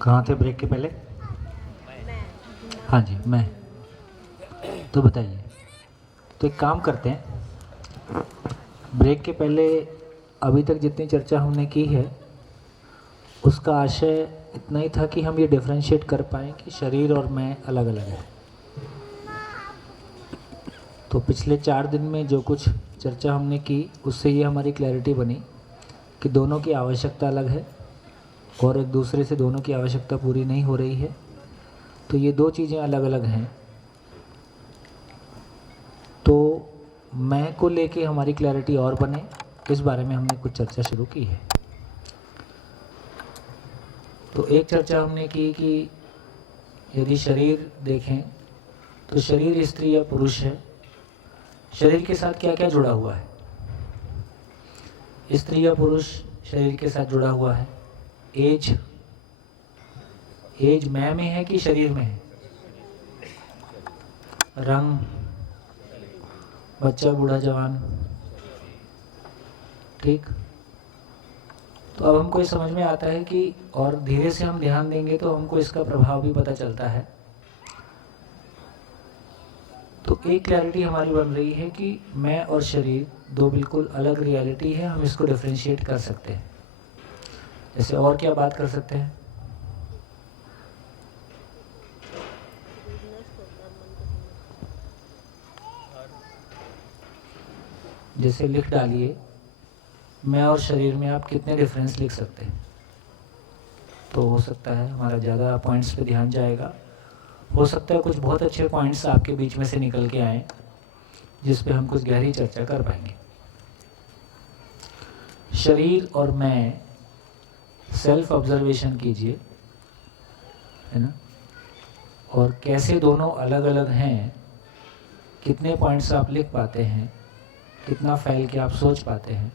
कहाँ थे ब्रेक के पहले? हाँ जी, मैं। तो बताइए। तो एक काम करते हैं, ब्रेक के पहले अभी तक जितनी चर्चा हमने की है उसका आशय इतना ही था कि हम ये डिफरेंशिएट कर पाएँ कि शरीर और मैं अलग अलग है। तो पिछले 4 दिन में जो कुछ चर्चा हमने की उससे ये हमारी क्लैरिटी बनी कि दोनों की आवश्यकता अलग है और एक दूसरे से दोनों की आवश्यकता पूरी नहीं हो रही है। तो ये दो चीज़ें अलग अलग हैं। तो मैं को लेके हमारी क्लैरिटी और बने, इस बारे में हमने कुछ चर्चा शुरू की है। तो एक चर्चा हमने की कि यदि शरीर देखें तो शरीर स्त्री या पुरुष है। शरीर के साथ क्या क्या जुड़ा हुआ है? स्त्री या पुरुष शरीर के साथ जुड़ा हुआ है। एज मैं में है कि शरीर में है? रंग, बच्चा, बूढ़ा, जवान, ठीक। तो अब हमको ये समझ में आता है कि और धीरे से हम ध्यान देंगे तो हमको इसका प्रभाव भी पता चलता है। तो एक क्लैरिटी हमारी बन रही है कि मैं और शरीर दो बिल्कुल अलग रियलिटी है, हम इसको डिफरेंशिएट कर सकते हैं। जैसे और क्या बात कर सकते हैं? जैसे लिख डालिए, मैं और शरीर में आप कितने डिफरेंस लिख सकते हैं? तो हो सकता है हमारा ज़्यादा पॉइंट्स पे ध्यान जाएगा, हो सकता है कुछ बहुत अच्छे पॉइंट्स आपके बीच में से निकल के आए जिस पे हम कुछ गहरी चर्चा कर पाएंगे। शरीर और मैं, सेल्फ ऑब्जर्वेशन कीजिए, है ना। और कैसे दोनों अलग अलग हैं, कितने पॉइंट्स आप लिख पाते हैं, कितना फैल के आप सोच पाते हैं।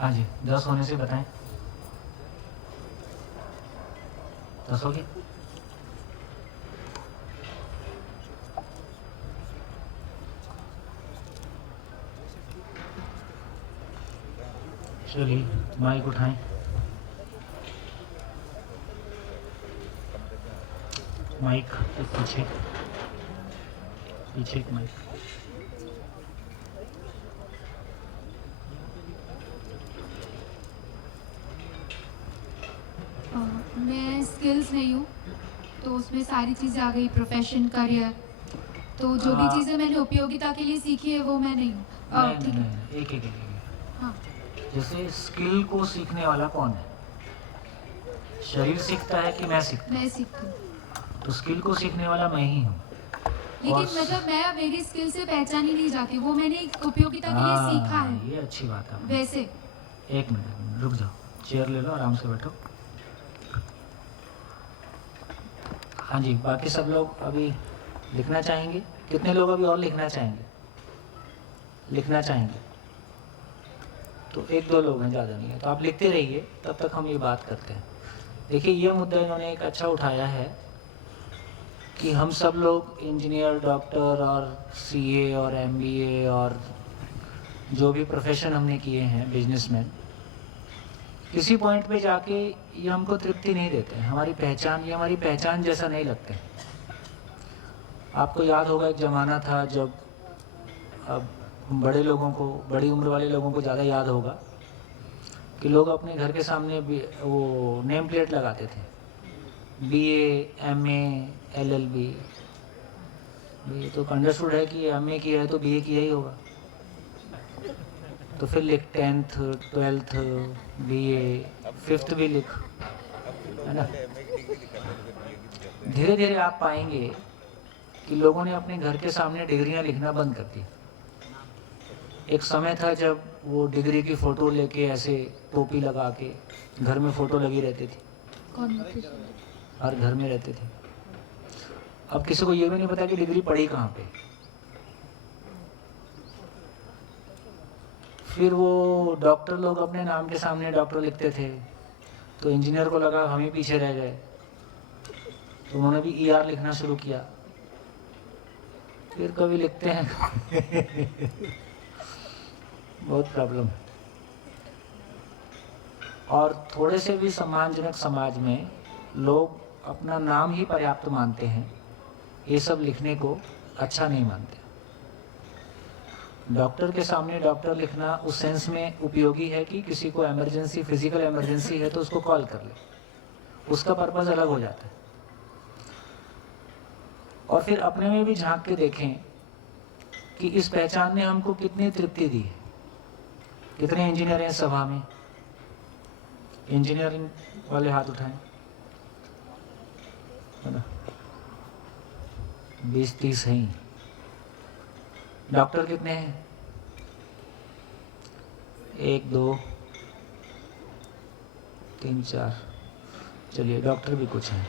हाँ जी, 10 होने से बताएं। 10 हो गए? चलिए माइक उठाएं। माइक पीछे, पीछे एक माइक। मैं स्किल्स नहीं हूँ, तो उसमें सारी चीज़ें आ गई, प्रोफेशन, करियर। तो जो भी चीज़ें मैंने उपयोगिता के लिए सीखी है वो मैं नहीं हूँ। ठीक है। नहीं, एक हाँ। जैसे स्किल को सीखने वाला कौन है? शरीर सीखता है कि मैं सीखता हूँ? मैं सीखती हूँ। तो स्किल को सीखने वाला मैं ही हूँ। लेकिन मतलब मैं मेरी स्किल से पहचानी नहीं जाती, वो मैंने एक उपयोगिता के लिए सीखा है। ये अच्छी बात है। वैसे एक मिनट रुक जाओ, चेयर ले लो, आराम से बैठो। हाँ जी, बाकी सब लोग अभी लिखना चाहेंगे? कितने लोग अभी और लिखना चाहेंगे? लिखना चाहेंगे तो एक दो लोग हैं, ज़्यादा नहीं है। तो आप लिखते रहिए, तब तक हम ये बात करते हैं। देखिए, ये मुद्दा इन्होंने एक अच्छा उठाया है कि हम सब लोग इंजीनियर, डॉक्टर और सीए और एमबीए और जो भी प्रोफेशन हमने किए हैं, बिजनेसमैन, किसी पॉइंट पे जाके ये हमको तृप्ति नहीं देते हैं। हमारी पहचान, ये हमारी पहचान जैसा नहीं लगते। आपको याद होगा एक ज़माना था जब, अब बड़े लोगों को, बड़ी उम्र वाले लोगों को ज़्यादा याद होगा कि लोग अपने घर के सामने भी वो नेम प्लेट लगाते थे, बीए, एमए, एलएलबी। ये तो अंडरस्टूड है कि एमए किया है तो बीए किया ही होगा। तो फिर लिख 10th 12th बीए, 5th भी लिख, है ना। धीरे धीरे आप पाएंगे कि लोगों ने अपने घर के सामने डिग्रियां लिखना बंद कर दी। एक समय था जब वो डिग्री की फ़ोटो लेके ऐसे टोपी लगा के घर में फ़ोटो लगी रहती थी, हर घर में रहते थे। अब किसी को ये भी नहीं पता कि डिग्री पढ़ी कहाँ पे। फिर वो डॉक्टर लोग अपने नाम के सामने डॉक्टर लिखते थे, तो इंजीनियर को लगा हम ही पीछे रह गए, तो उन्होंने भी ईआर लिखना शुरू किया। फिर कभी लिखते हैं बहुत प्रॉब्लम है। और थोड़े से भी सम्मानजनक समाज में लोग अपना नाम ही पर्याप्त मानते हैं, ये सब लिखने को अच्छा नहीं मानते। डॉक्टर के सामने डॉक्टर लिखना उस सेंस में उपयोगी है कि किसी को इमरजेंसी, फिजिकल इमरजेंसी है तो उसको कॉल कर ले, उसका पर्पस अलग हो जाता है। और फिर अपने में भी झांक के देखें कि इस पहचान ने हमको कितनी तृप्ति दी है। कितने इंजीनियर हैं सभा में? इंजीनियरिंग वाले हाथ उठाएं, है ना, 20-30 हैं। डॉक्टर कितने हैं? 1 2 3 4, चलिए डॉक्टर भी कुछ हैं।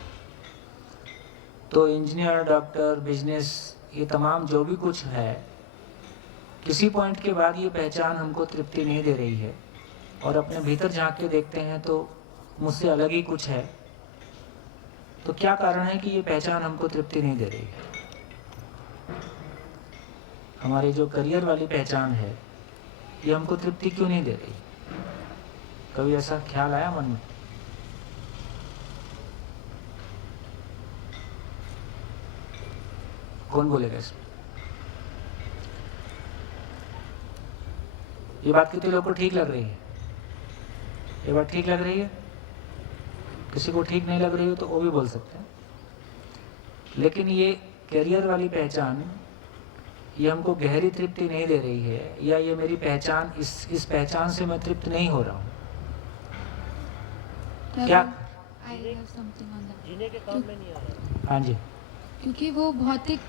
तो इंजीनियर, डॉक्टर, बिजनेस, ये तमाम जो भी कुछ है, किसी पॉइंट के बाद ये पहचान हमको तृप्ति नहीं दे रही है। और अपने भीतर झांक के देखते हैं तो मुझसे अलग ही कुछ है। तो क्या कारण है कि ये पहचान हमको तृप्ति नहीं दे रही है? हमारी जो करियर वाली पहचान है, ये हमको तृप्ति क्यों नहीं दे रही? कभी ऐसा ख्याल आया मन में? कौन बोलेगा इसमें? ये बात कितने लोगों को ठीक लग रही है? ये बात ठीक लग रही है? किसी को ठीक नहीं लग रही हो तो वो भी बोल सकते हैं। लेकिन ये करियर वाली पहचान, ये हमको गहरी तृप्ति नहीं दे रही है, या ये मेरी पहचान, इस पहचान से मैं तृप्त नहीं हो रहा हूँ। क्या जीने के काम में नहीं आ रहा? हाँ जी, क्योंकि वो भौतिक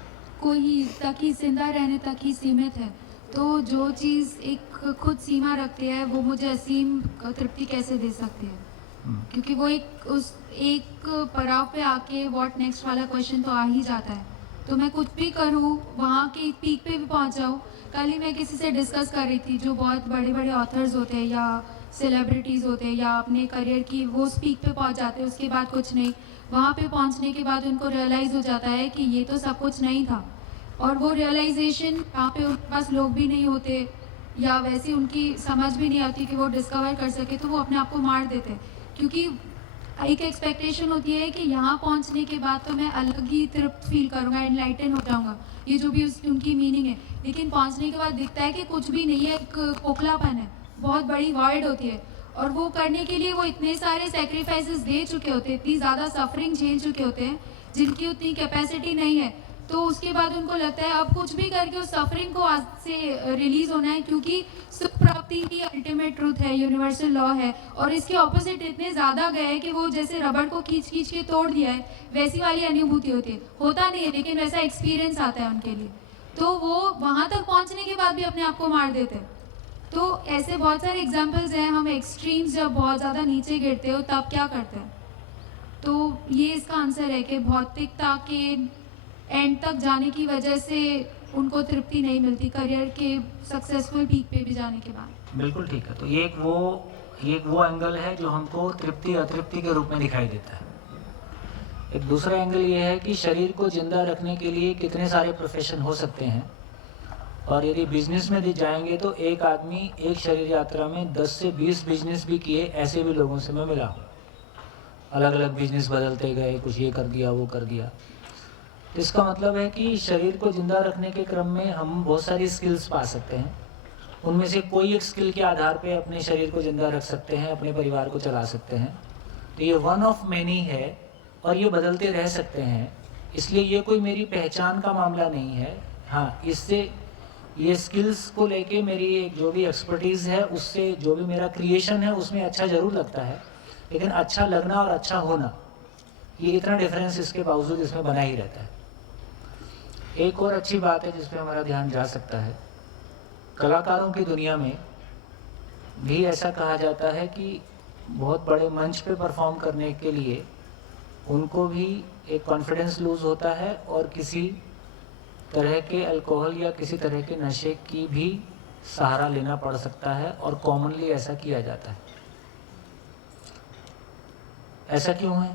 को ही तक ही, जिंदा रहने तक ही सीमित है। तो जो चीज़ एक खुद सीमा रखती है वो मुझे असीम तृप्ति कैसे दे सकती है? क्योंकि वो एक पड़ाव पे आके व्हाट नेक्स्ट वाला क्वेश्चन तो आ ही जाता है। तो मैं कुछ भी करूँ, वहाँ के एक पीक पे भी पहुँच जाऊँ। कल ही मैं किसी से डिस्कस कर रही थी, जो बहुत बड़े बड़े ऑथर्स होते हैं या सेलिब्रिटीज़ होते हैं, या अपने करियर की वो उस पीक पे पहुँच जाते हैं, उसके बाद कुछ नहीं। वहाँ पे पहुँचने के बाद उनको रियलाइज़ हो जाता है कि ये तो सब कुछ नहीं था। और वो रियलाइजेशन यहाँ पे उनके पास लोग भी नहीं होते, या वैसी उनकी समझ भी नहीं आती कि वो डिस्कवर कर सके, तो वो अपने आप को मार देते। क्योंकि एक एक्सपेक्टेशन होती है कि यहाँ पहुँचने के बाद तो मैं अलग ही तृप्त फील करूँगा, एनलाइटन हो जाऊँगा, ये जो भी उनकी मीनिंग है। लेकिन पहुँचने के बाद दिखता है कि कुछ भी नहीं है, एक खोखलापन है, बहुत बड़ी वॉइड होती है। और वो करने के लिए वो इतने सारे सेक्रीफाइसेस दे चुके होते हैं, इतनी ज़्यादा सफरिंग झेल चुके होते हैं, जिनकी उतनी कैपेसिटी नहीं है, तो उसके बाद उनको लगता है अब कुछ भी करके उस सफरिंग को आज से रिलीज होना है, क्योंकि सुख प्राप्ति ही अल्टीमेट ट्रूथ है, यूनिवर्सल लॉ है। और इसके ऑपोजिट इतने ज़्यादा गए हैं कि वो जैसे रबड़ को खींच खींच के तोड़ दिया है, वैसी वाली अनुभूति होती है। होता नहीं है, लेकिन वैसा एक्सपीरियंस आता है उनके लिए। तो वो वहाँ तक पहुँचने के बाद भी अपने आप को मार देते हैं। तो ऐसे बहुत सारे एग्जाम्पल्स हैं। हम एक्सट्रीम्स जब बहुत ज़्यादा नीचे गिरते हो तब क्या करते हैं? तो ये इसका आंसर है कि भौतिकता के एंड तक जाने की वजह से उनको तृप्ति नहीं मिलती, करियर के सक्सेसफुल पीक पे भी जाने के बाद। बिल्कुल ठीक है। तो ये एक वो एंगल है जो हमको तृप्ति अतृप्ति के रूप में दिखाई देता है। एक दूसरा एंगल ये है कि शरीर को जिंदा रखने के लिए कितने सारे प्रोफेशन हो सकते हैं, और यदि बिजनेस में भी जाएंगे तो एक आदमी एक शरीर यात्रा में 10 से 20 बिजनेस भी किए, ऐसे भी लोगों से मैं मिला हूँ। अलग अलग बिजनेस बदलते गए, कुछ ये कर दिया वो कर दिया। इसका मतलब है कि शरीर को जिंदा रखने के क्रम में हम बहुत सारी स्किल्स पा सकते हैं। उनमें से कोई एक स्किल के आधार पे अपने शरीर को जिंदा रख सकते हैं, अपने परिवार को चला सकते हैं। तो ये वन ऑफ मैनी है और ये बदलते रह सकते हैं। इसलिए ये कोई मेरी पहचान का मामला नहीं है। हाँ, इससे ये स्किल्स को लेके मेरी एक जो भी एक्सपर्टीज़ है, उससे जो भी मेरा क्रिएशन है उसमें अच्छा ज़रूर लगता है, लेकिन अच्छा लगना और अच्छा होना, ये इतना डिफरेंस इसके बावजूद इसमें बना ही रहता है। एक और अच्छी बात है जिस पे हमारा ध्यान जा सकता है, कलाकारों की दुनिया में भी ऐसा कहा जाता है कि बहुत बड़े मंच पे परफॉर्म करने के लिए उनको भी एक कॉन्फिडेंस लूज होता है और किसी तरह के अल्कोहल या किसी तरह के नशे की भी सहारा लेना पड़ सकता है, और कॉमनली ऐसा किया जाता है। ऐसा क्यों है?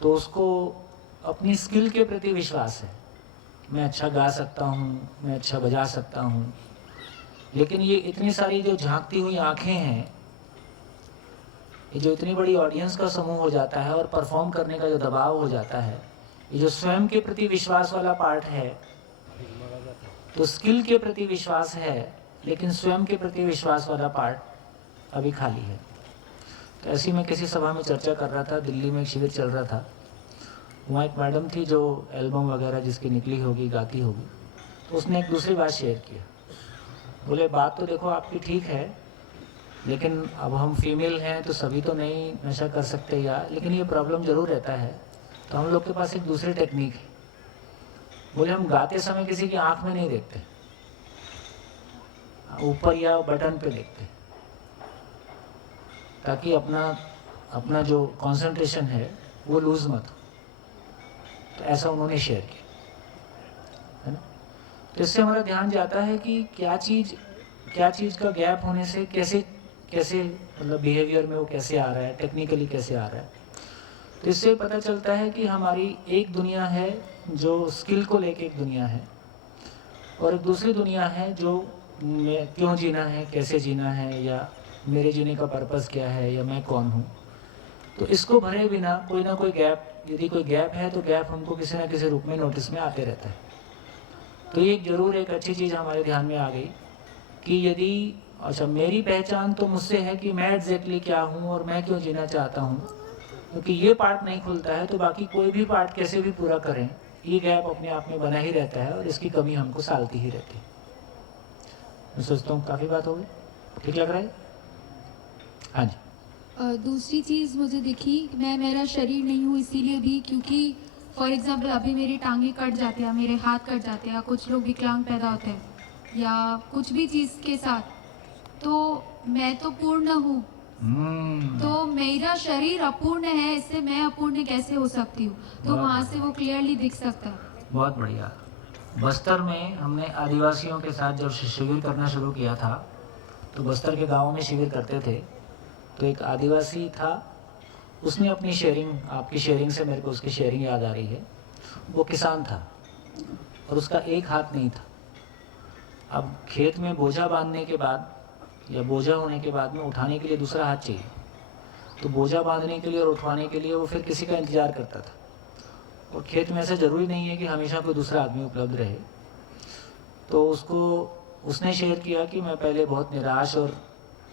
तो उसको अपनी स्किल के प्रति विश्वास है। मैं अच्छा गा सकता हूँ, मैं अच्छा बजा सकता हूँ, लेकिन ये इतनी सारी जो झांकती हुई आंखें हैं, ये जो इतनी बड़ी ऑडियंस का समूह हो जाता है और परफॉर्म करने का जो दबाव हो जाता है, ये जो स्वयं के प्रति विश्वास वाला पार्ट है, तो स्किल के प्रति विश्वास है लेकिन स्वयं के प्रति विश्वास वाला पार्ट अभी खाली है। तो ऐसी मैं किसी सभा में चर्चा कर रहा था, दिल्ली में एक शिविर चल रहा था। वहाँ एक मैडम थी जो एल्बम वगैरह जिसकी निकली होगी, गाती होगी, तो उसने एक दूसरी बात शेयर किया। बोले बात तो देखो आपकी ठीक है, लेकिन अब हम फीमेल हैं तो सभी तो नहीं नशा कर सकते यार, लेकिन ये प्रॉब्लम ज़रूर रहता है। तो हम लोग के पास एक दूसरी टेक्निक है। बोले हम गाते समय किसी की आंख में नहीं देखते, ऊपर या बटन पे देखते, ताकि अपना जो कंसंट्रेशन है वो लूज मत हो। तो ऐसा उन्होंने शेयर किया, है ना। तो इससे हमारा ध्यान जाता है कि क्या चीज़ का गैप होने से कैसे मतलब बिहेवियर में वो कैसे आ रहा है, टेक्निकली कैसे आ रहा है। तो इससे पता चलता है कि हमारी एक दुनिया है जो स्किल को लेके एक दुनिया है, और एक दूसरी दुनिया है जो मैं क्यों जीना है, कैसे जीना है, या मेरे जीने का पर्पस क्या है, या मैं कौन हूँ। तो इसको भरे बिना कोई ना कोई गैप, यदि कोई गैप है तो गैप हमको किसी ना किसी रूप में नोटिस में आते रहता है। तो ये जरूर एक अच्छी चीज़ हमारे ध्यान में आ गई कि यदि अच्छा मेरी पहचान तो मुझसे है कि मैं एग्जैक्टली क्या हूँ और मैं क्यों जीना चाहता हूँ, क्योंकि ये पार्ट नहीं खुलता है तो बाकी कोई भी पार्ट कैसे भी पूरा करें, ये गैप अपने आप में बना ही रहता है और इसकी कमी हमको सालती ही रहती है। मैं सोचता हूँ काफ़ी बात हो गई, ठीक लग रहा है? हाँ जी। दूसरी चीज़ मुझे दिखी, मैं मेरा शरीर नहीं हूँ इसीलिए भी, क्योंकि फॉर एग्जांपल अभी मेरी टांगे कट जाते हैं, मेरे हाथ कट जाते हैं, कुछ लोग विकलांग पैदा होते हैं या कुछ भी चीज़ के साथ, तो मैं तो पूर्ण हूँ, तो मेरा शरीर अपूर्ण है, इससे मैं अपूर्ण कैसे हो सकती हूँ? तो वहाँ से वो क्लियरली दिख सकता है। बहुत बढ़िया। बस्तर में हमने आदिवासियों के साथ जब शिविर करना शुरू किया था, तो बस्तर के गाँव में शिविर करते थे, तो एक आदिवासी था, उसने अपनी शेयरिंग, आपकी शेयरिंग से मेरे को उसकी शेयरिंग याद आ रही है। वो किसान था और उसका एक हाथ नहीं था। अब खेत में बोझा बांधने के बाद या बोझा होने के बाद में उठाने के लिए दूसरा हाथ चाहिए, तो बोझा बांधने के लिए और उठवाने के लिए वो फिर किसी का इंतज़ार करता था। और खेत में ऐसा ज़रूरी नहीं है कि हमेशा कोई दूसरा आदमी उपलब्ध रहे। तो उसने शेयर किया कि मैं पहले बहुत निराश और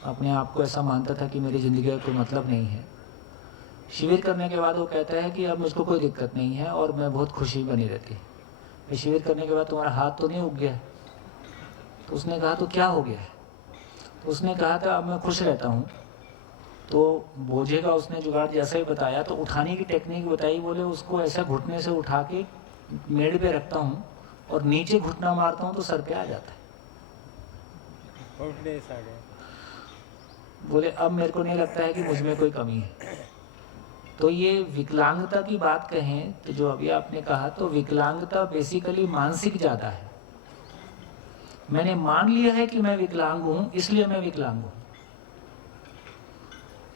अपने आप को ऐसा मानता था कि मेरी ज़िंदगी का कोई मतलब नहीं है। शिविर करने के बाद वो कहता है कि अब मुझको कोई दिक्कत नहीं है और मैं बहुत खुशी बनी रहती। फिर शिविर करने के बाद तुम्हारा हाथ तो नहीं उग गया? तो उसने कहा तो क्या हो गया है? तो उसने कहा था अब मैं खुश रहता हूँ। तो बोझे का उसने जुगाड़ जैसे ही बताया तो उठाने की टेक्निक बताई। बोले उसको ऐसा घुटने से उठा के मेड़ पे रखता हूँ और नीचे घुटना मारता हूँ तो सर पे आ जाता है। बोले अब मेरे को नहीं लगता है कि मुझ में कोई कमी है। तो ये विकलांगता की बात कहें तो जो अभी आपने कहा, तो विकलांगता बेसिकली मानसिक ज़्यादा है। मैंने मान लिया है कि मैं विकलांग हूँ, इसलिए मैं विकलांग हूँ।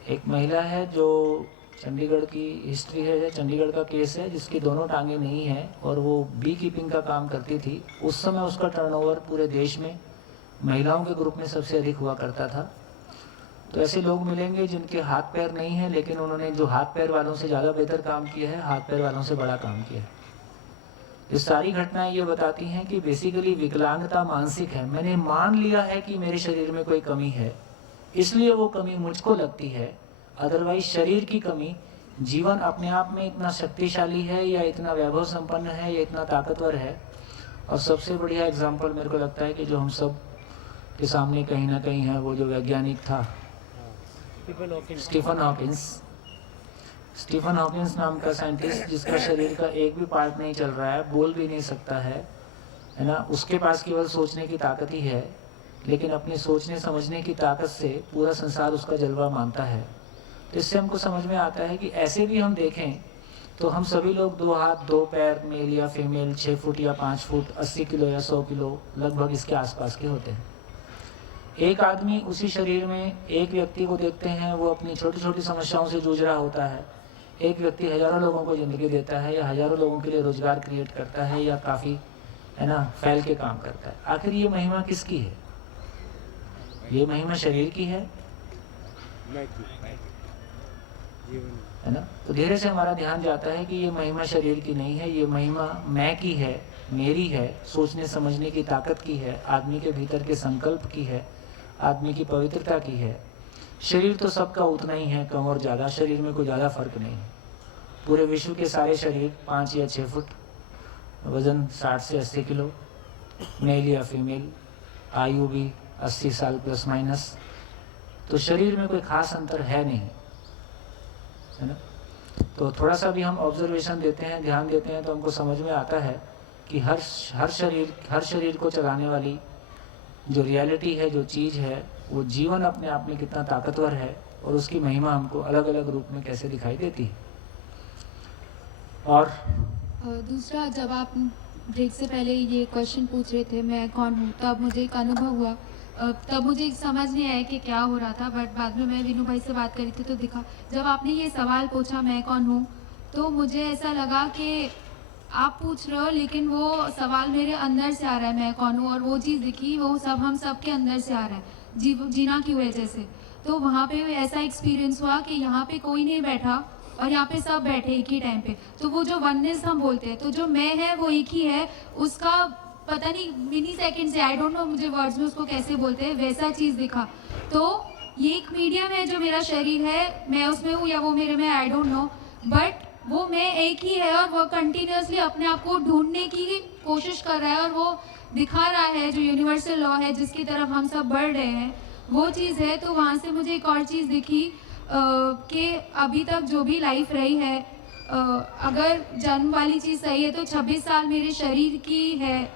एक महिला है जो चंडीगढ़ की हिस्ट्री है, चंडीगढ़ का केस है, जिसकी दोनों टांगे नहीं हैं और वो बी कीपिंग का काम करती थी। उस समय उसका टर्नओवर पूरे देश में महिलाओं के ग्रुप में सबसे अधिक हुआ करता था। तो ऐसे लोग मिलेंगे जिनके हाथ पैर नहीं है, लेकिन उन्होंने जो हाथ पैर वालों से ज़्यादा बेहतर काम किया है, हाथ पैर वालों से बड़ा काम किया है। ये सारी घटनाएं ये बताती हैं कि बेसिकली विकलांगता मानसिक है। मैंने मान लिया है कि मेरे शरीर में कोई कमी है, इसलिए वो कमी मुझको लगती है। अदरवाइज शरीर की कमी, जीवन अपने आप में इतना शक्तिशाली है या इतना वैभव संपन्न है या इतना ताकतवर है। और सबसे बढ़िया एग्जाम्पल मेरे को लगता है कि जो हम सब के सामने कहीं ना कहीं है, वो जो वैज्ञानिक था स्टीफन हॉकिंस नाम का साइंटिस्ट, जिसका शरीर का एक भी पार्ट नहीं चल रहा है, बोल भी नहीं सकता है ना। उसके पास केवल सोचने की ताकत ही है, लेकिन अपनी सोचने समझने की ताकत से पूरा संसार उसका जलवा मानता है। तो इससे हमको समझ में आता है कि ऐसे भी हम देखें तो हम सभी लोग 2 हाथ 2 पैर, मेल या फीमेल, 6 फुट या 5 फुट, 80 किलो या 100 किलो लगभग इसके आसपास के होते हैं। एक आदमी उसी शरीर में एक व्यक्ति को देखते हैं, वो अपनी छोटी छोटी समस्याओं से जूझ रहा होता है। एक व्यक्ति हजारों लोगों को ज़िंदगी देता है या हजारों लोगों के लिए रोजगार क्रिएट करता है या काफ़ी फैल के काम करता है। आखिर ये महिमा किसकी है? ये महिमा शरीर की है ना। तो धीरे से हमारा ध्यान जाता है कि ये महिमा शरीर की नहीं है, ये महिमा मैं की है, मेरी है, सोचने समझने की ताकत की है, आदमी के भीतर के संकल्प की है, आदमी की पवित्रता की है। शरीर तो सबका उतना ही है, कम और ज़्यादा, शरीर में कोई ज़्यादा फर्क नहीं है। पूरे विश्व के सारे शरीर 5 या 6 फुट, वजन 60 से 80 किलो, मेल या फीमेल, आयु भी 80 साल प्लस माइनस। तो शरीर में कोई खास अंतर है नहीं, है ना। तो थोड़ा सा भी हम ऑब्जर्वेशन देते हैं, ध्यान देते हैं, तो हमको समझ में आता है कि हर शरीर को चलाने वाली जो रियलिटी है, जो चीज़ है, वो जीवन अपने आप में कितना ताकतवर है और उसकी महिमा हमको अलग अलग रूप में कैसे दिखाई देती है। और दूसरा, जब आप ब्रेक से पहले ये क्वेश्चन पूछ रहे थे मैं कौन हूँ, तब मुझे एक अनुभव हुआ। तब मुझे समझ नहीं आया कि क्या हो रहा था, बट बाद में मैं विनू भाई से बात करी थी तो दिखा। जब आपने ये सवाल पूछा मैं कौन हूँ, तो मुझे ऐसा लगा कि आप पूछ रहे हो लेकिन वो सवाल मेरे अंदर से आ रहा है, मैं कौन हूँ, और वो चीज़ दिखी, वो सब हम सब के अंदर से आ रहा है, जीना की वजह से। तो वहाँ पे ऐसा एक्सपीरियंस हुआ कि यहाँ पे कोई नहीं बैठा और यहाँ पे सब बैठे एक ही टाइम पे। तो वो जो वननेस हम बोलते हैं, तो जो मैं है वो एक ही है, उसका पता नहीं मिनी सेकंड से, आई डोंट नो मुझे वर्ड्स में उसको कैसे बोलते हैं, वैसा चीज़ दिखा। तो ये एक मीडियम है जो मेरा शरीर है, मैं उसमें हूँ या वो मेरे में, आई डोंट नो, बट वो मैं एक ही है और वो कंटिन्यूसली अपने आप को ढूंढने की कोशिश कर रहा है और वो दिखा रहा है जो यूनिवर्सल लॉ है जिसकी तरफ हम सब बढ़ रहे हैं, वो चीज़ है। तो वहाँ से मुझे एक और चीज़ दिखी कि अभी तक जो भी लाइफ रही है, अगर जन्म वाली चीज़ सही है तो 26 साल मेरे शरीर की है,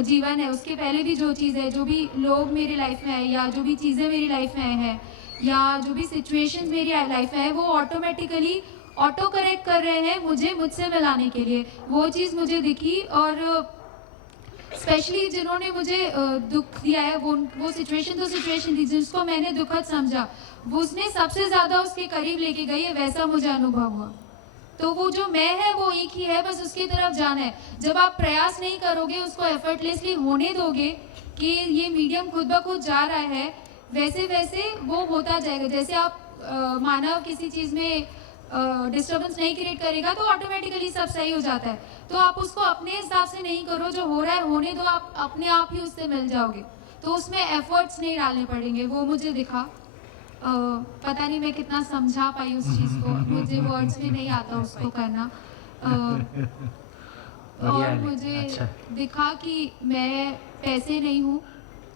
जीवन है। उसके पहले भी जो चीज़ है, जो भी लोग मेरी लाइफ में है या जो भी चीज़ें मेरी लाइफ में है या जो भी सिचुएशंस मेरी लाइफ में है, वो ऑटोमेटिकली ऑटो करेक्ट कर रहे हैं मुझसे मिलाने के लिए। वो चीज़ मुझे दिखी। और स्पेशली जिन्होंने मुझे दुख दिया है, वो सिचुएशन तो सिचुएशन थी जिसको मैंने दुखद समझा, वो उसने सबसे ज़्यादा उसके करीब लेके गई है, वैसा मुझे अनुभव हुआ। तो वो जो मैं है वो एक ही है, बस उसकी तरफ जाना है। जब आप प्रयास नहीं करोगे, उसको एफर्टलेसली होने दोगे कि ये मीडियम खुद ब खुद जा रहा है, वैसे वैसे वो होता जाएगा। जैसे आप मानव किसी चीज़ में डिस्टर्बेंस नहीं क्रिएट करेगा तो ऑटोमेटिकली सब सही हो जाता है। तो आप उसको अपने हिसाब से नहीं करो, जो हो रहा है होने दो, आप अपने आप ही उससे मिल जाओगे। तो उसमें एफर्ट्स नहीं डालने पड़ेंगे, वो मुझे दिखा। पता नहीं मैं कितना समझा पाई उस चीज़ को, मुझे वर्ड्स में नहीं आता उसको करना। बढ़िया और है, मुझे अच्छा। दिखा कि मैं पैसे नहीं हूँ,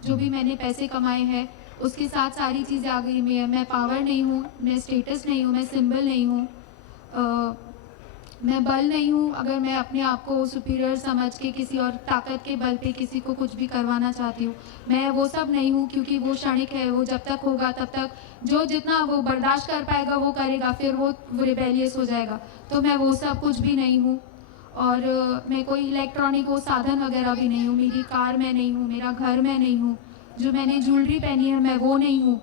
जो भी मैंने पैसे कमाए हैं उसके साथ सारी चीज़ें आ गई। मैं पावर नहीं हूँ, मैं स्टेटस नहीं हूँ, मैं सिंबल नहीं हूँ, मैं बल नहीं हूँ। अगर मैं अपने आप को सुपीरियर समझ के किसी और ताकत के बल पे किसी को कुछ भी करवाना चाहती हूँ, मैं वो सब नहीं हूँ, क्योंकि वो क्षणिक है। वो जब तक होगा तब तक जो जितना वो बर्दाश्त कर पाएगा वो करेगा, फिर वो रिबेलियस हो जाएगा। तो मैं वो सब कुछ भी नहीं हूँ। और मैं कोई इलेक्ट्रॉनिक वो साधन वगैरह भी नहीं हूँ। मेरी कार मैं नहीं हूँ, मेरा घर मैं नहीं हूँ, जो मैंने ज्वेलरी पहनी है मैं वो नहीं हूँ।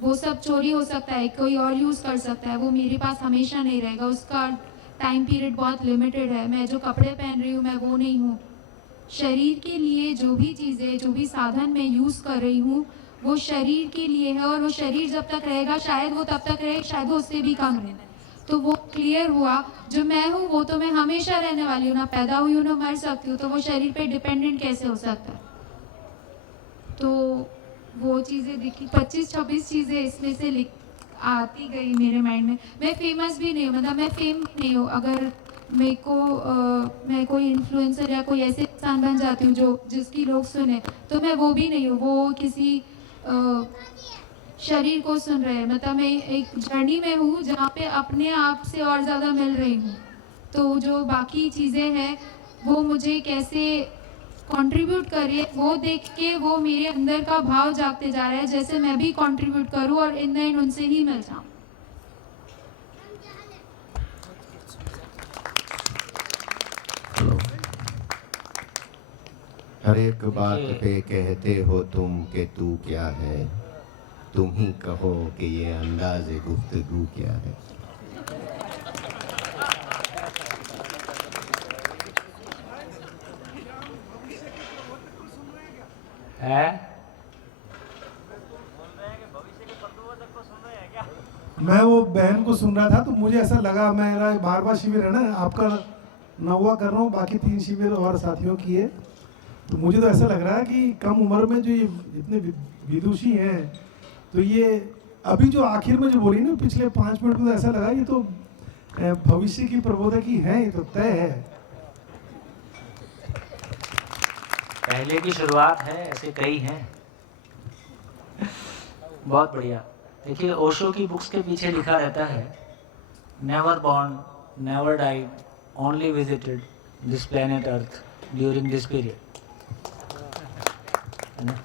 वो सब चोरी हो सकता है, कोई और यूज़ कर सकता है, वो मेरे पास हमेशा नहीं रहेगा, उसका टाइम पीरियड बहुत लिमिटेड है। मैं जो कपड़े पहन रही हूँ मैं वो नहीं हूँ। शरीर के लिए जो भी चीज़ें, जो भी साधन मैं यूज़ कर रही हूँ वो शरीर के लिए है, और वो शरीर जब तक रहेगा शायद वो तब तक रहे, शायद वो उससे भी कम रहे। तो वो क्लियर हुआ, जो मैं हूँ वो तो मैं हमेशा रहने वाली हूँ, ना पैदा हुई हूँ ना मर सकती हूँ, तो वो शरीर पे डिपेंडेंट कैसे हो सकता है। तो वो चीज़ें दिखी, 25-26 चीज़ें इसमें से लिख आती गई मेरे माइंड में। मैं फेमस भी नहीं हूँ, मतलब मैं फेम नहीं हूँ। अगर मेरे को मैं कोई इन्फ्लुएंसर या कोई ऐसे इंसान बन जाती हूँ जो जिसकी लोग सुने, तो मैं वो भी नहीं हूँ। वो किसी शरीर को सुन रहे हैं, मतलब मैं एक जर्नी में हूँ जहाँ पे अपने आप से और ज़्यादा मिल रही हूँ। तो जो बाकी चीज़ें हैं वो मुझे कैसे कंट्रीब्यूट करे, वो देख के वो मेरे अंदर का भाव जागते जा रहा है, जैसे मैं भी कंट्रीब्यूट करूँ और इन द एंड उनसे ही मिल जाऊँ। हर एक बात देखिए- पे कहते हो तुम कि तू क्या है, तुम ही कहो कि ये अंदाज़े गुफ्तगू क्या है। है मैं वो बहन को सुन रहा था तो मुझे ऐसा लगा, मेरा बार बार शिविर है ना, आपका 9वां कर रहा हूँ, बाकी 3 शिविर और साथियों की है। तो मुझे तो ऐसा लग रहा है कि कम उम्र में जो ये इतने विदुषी हैं, तो ये अभी जो आखिर में जो बोली ना पिछले 5 मिनट में, तो ऐसा लगा ये तो भविष्य की प्रबोधक ही है, ये तो तय है। पहले की शुरुआत है, ऐसे कई हैं। बहुत बढ़िया। देखिए, ओशो की बुक्स के पीछे लिखा रहता है, never born, never died, only visited this planet earth during this period, है ना।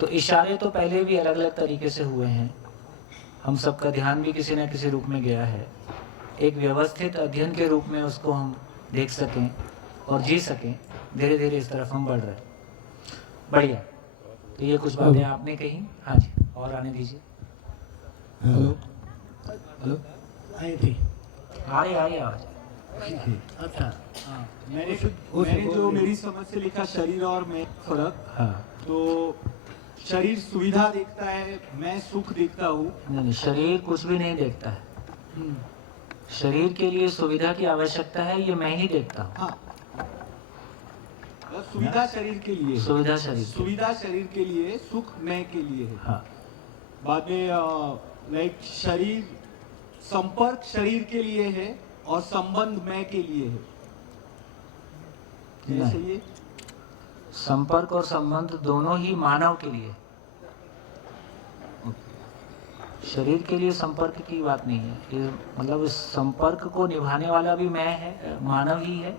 तो इशारे तो पहले भी अलग अलग तरीके से हुए हैं, हम सबका ध्यान भी किसी न किसी रूप में गया है। एक व्यवस्थित अध्ययन के रूप में उसको हम देख सकें और जी सकें, धीरे धीरे इस तरफ हम बढ़ रहे हैं। बढ़िया। तो ये कुछ बातें आपने कही। हाँ जी, और आने दीजिए। हेलो हेलो आई थी। आ रही आवाज़। अच्छा हाँ, मैंने जो मेरी समझ से लिखा शरीर और मैं फर्क, हाँ, तो शरीर सुविधा देखता है, मैं सुख देखता हूँ। नहीं, शरीर कुछ भी नहीं देखता है। शरीर के लिए सुविधा की आवश्यकता है, ये मैं ही देखता हूँ। हाँ, सुविधा शरीर के लिए है। सुविधा शरीर। सुविधा शरीर के लिए, सुख मैं के लिए है। हाँ, बाद में लाइक शरीर, संपर्क शरीर के लिए है और संबंध मैं के लिए है। नहीं। सही है? संपर्क और संबंध दोनों ही मानव के लिए। शरीर के लिए संपर्क की बात नहीं है, ये मतलब इस संपर्क को निभाने वाला भी मैं है, मानव ही है,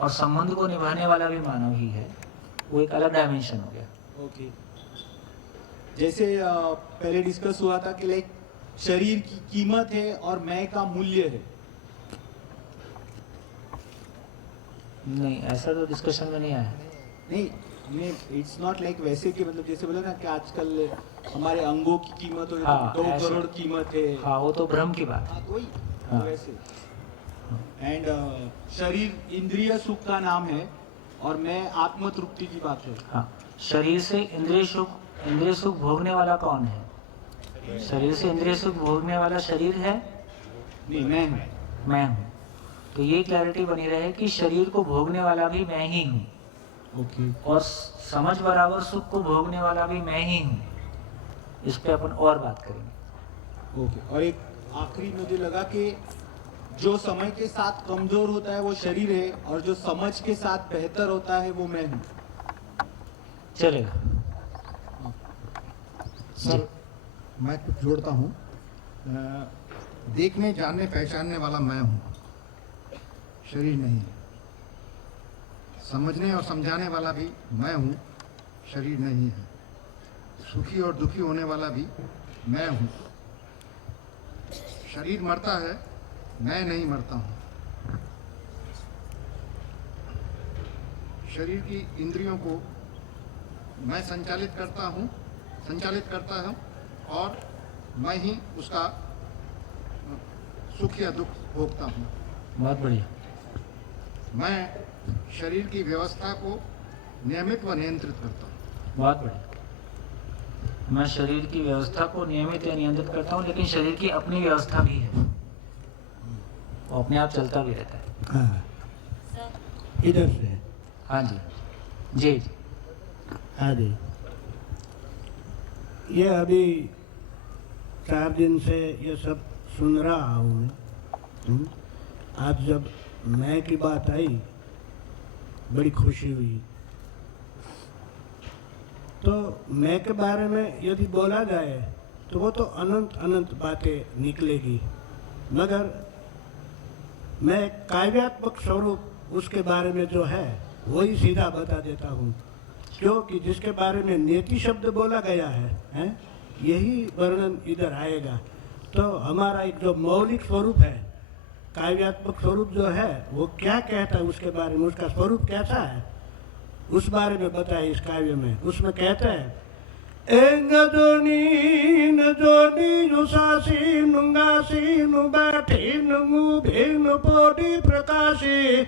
और संबंध को निभाने वाला भी मानव ही है। वो एक अलग डायमेंशन हो गया। ओके। जैसे पहले डिस्कस हुआ था कि लाइक शरीर की कीमत है और मैं का मूल्य है। नहीं, ऐसा तो डिस्कशन में नहीं आया। नहीं, इट्स नॉट लाइक वैसे कि मतलब जैसे बोला ना कि आजकल हमारे अंगों की कीमत हो हाँ, 2 ऐसे। करोड़ कीमत है। हाँ, वो तो भ्रम की बात है। हाँ, तो वही हाँ। वैसे। एंड शरीर इंद्रिय सुख का नाम है और मैं आत्म तृप्ति की बात है। हाँ, शरीर से इंद्रिय सुख भोगने वाला कौन है? शरीर से इंद्रिय सुख भोगने वाला शरीर है? नहीं, मैं हूँ। मैं हूँ। तो ये क्लैरिटी बनी रहे कि शरीर को भोगने वाला भी मैं ही हूँ, ओके। और समझ बराबर सुख को भोगने वाला भी मैं ही हूँ। इस पे अपन और बात करेंगे। ओके। और एक आखिरी मुझे लगा कि जो समय के साथ कमजोर होता है वो शरीर है, और जो समझ के साथ बेहतर होता है वो मैं हूँ। चलेगा। सर मैं कुछ जोड़ता हूँ। देखने जानने पहचानने वाला मैं हूँ, शरीर नहीं। समझने और समझाने वाला भी मैं हूँ, शरीर नहीं है। सुखी और दुखी होने वाला भी मैं हूँ। शरीर मरता है, मैं नहीं मरता हूँ। शरीर की इंद्रियों को मैं संचालित करता हूँ और मैं ही उसका सुख या दुख भोगता हूँ। बहुत बढ़िया। मैं शरीर की व्यवस्था को नियमित व नियंत्रित करता हूँ। बहुत बढ़िया। मैं शरीर की व्यवस्था को नियमित या नियंत्रित करता हूँ, लेकिन शरीर की अपनी व्यवस्था भी है, वो अपने आप चलता भी रहता है। हाँ, इधर से। हाँ जी जी। हाँ जी। ये अभी 4 दिन से ये सब सुन रहा हूँ मैं। आज जब मैं की बात आई बड़ी खुशी हुई। तो मैं के बारे में यदि बोला जाए तो वो तो अनंत अनंत बातें निकलेगी, मगर मैं काव्यात्मक स्वरूप उसके बारे में जो है वही सीधा बता देता हूँ, क्योंकि जिसके बारे में नेति शब्द बोला गया है यही वर्णन इधर आएगा। तो हमारा एक जो मौलिक स्वरूप है, काव्यात्मक स्वरूप जो है वो क्या कहता है उसके बारे में, उसका स्वरूप कैसा है उस बारे में बताए इस काव्य में। उसमें कहते हैं एंग जोनी न जोनी युसासी नुंगासी नु बैठी नु भेन पोडी प्रकाशी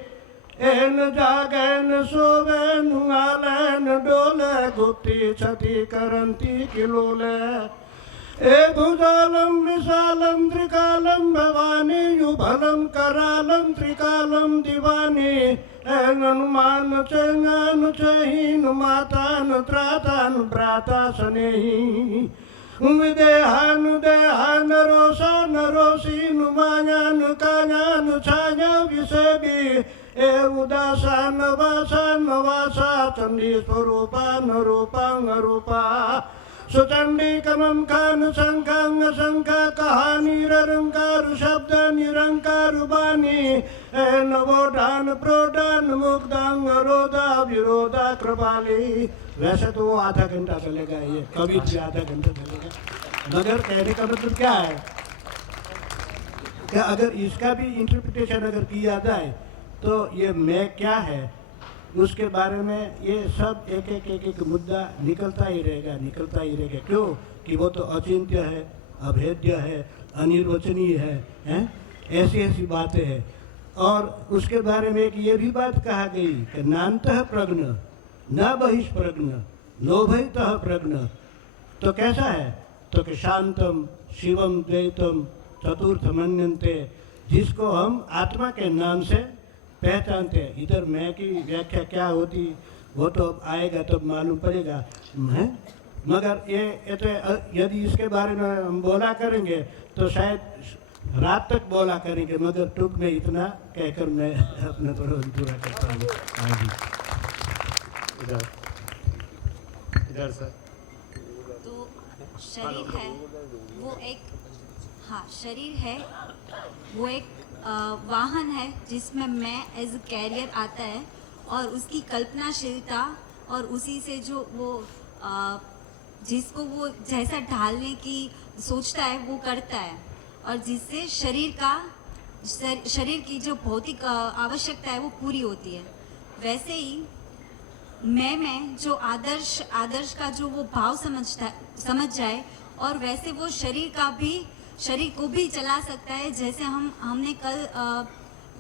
एन जागैन सोवे नुआलैन डोले गुप्ती छति करंती किलोले ए भुजालम विशालम त्रिकालम भवानी युभलम करालम त्रिकालम दीवानी एन अनुमान चंगन चहीन मातान त्रातान भ्राता स्नेही विदेहान देहान रोसा नरोसी नुमायान कायान छाया विसेबी ए उदासान वासान वासा चंडी स्वरूपा नरूपा नरूपा सुचंडी कमम खान शंखांग शंखा कहानी निरंकार शब्द निरंकार बानी ए नवोडान प्रोडान मुग्धांग रोधा विरोधा कृपाली। वैसे तो वो आधा घंटा चलेगा, ये कभी भी आधा घंटा चलेगा, मगर कहने का मतलब क्या है कि अगर इसका भी इंटरप्रिटेशन अगर किया जाए तो ये मैं क्या है उसके बारे में ये सब एक मुद्दा निकलता ही रहेगा। क्यों कि वो तो अचिंत्य है, अभेद्य है, अनिर्वचनीय है? ऐसी बातें हैं। और उसके बारे में एक ये भी बात कहा गई कि नान्तः प्रज्ञ न बहिष्प्रज्ञ नोभयतः प्रज्ञ। तो कैसा है? तो कि शांतम शिवम द्वैतम चतुर्थ मन्यन्ते, जिसको हम आत्मा के नाम से पहचानते हैं। इधर मैं की व्याख्या क्या होती वो तो आएगा तब मालूम पड़ेगा है, मगर ये तो यदि इसके बारे में हम बोला करेंगे तो शायद रात तक बोला करेंगे, मगर टूक में इतना कहकर मैं अपना प्रवचन पूरा करता हूँ। इधर सर। तो शरीर है वो एक, हाँ शरीर है वो एक वाहन है जिसमें मैं एज अ कैरियर आता है, और उसकी कल्पनाशीलता और उसी से जो वो जिसको वो जैसा ढालने की सोचता है वो करता है, और जिससे शरीर की जो भौतिक आवश्यकता है वो पूरी होती है। वैसे ही मैं जो आदर्श का जो वो भाव समझ जाए, और वैसे वो शरीर को भी चला सकता है। जैसे हमने कल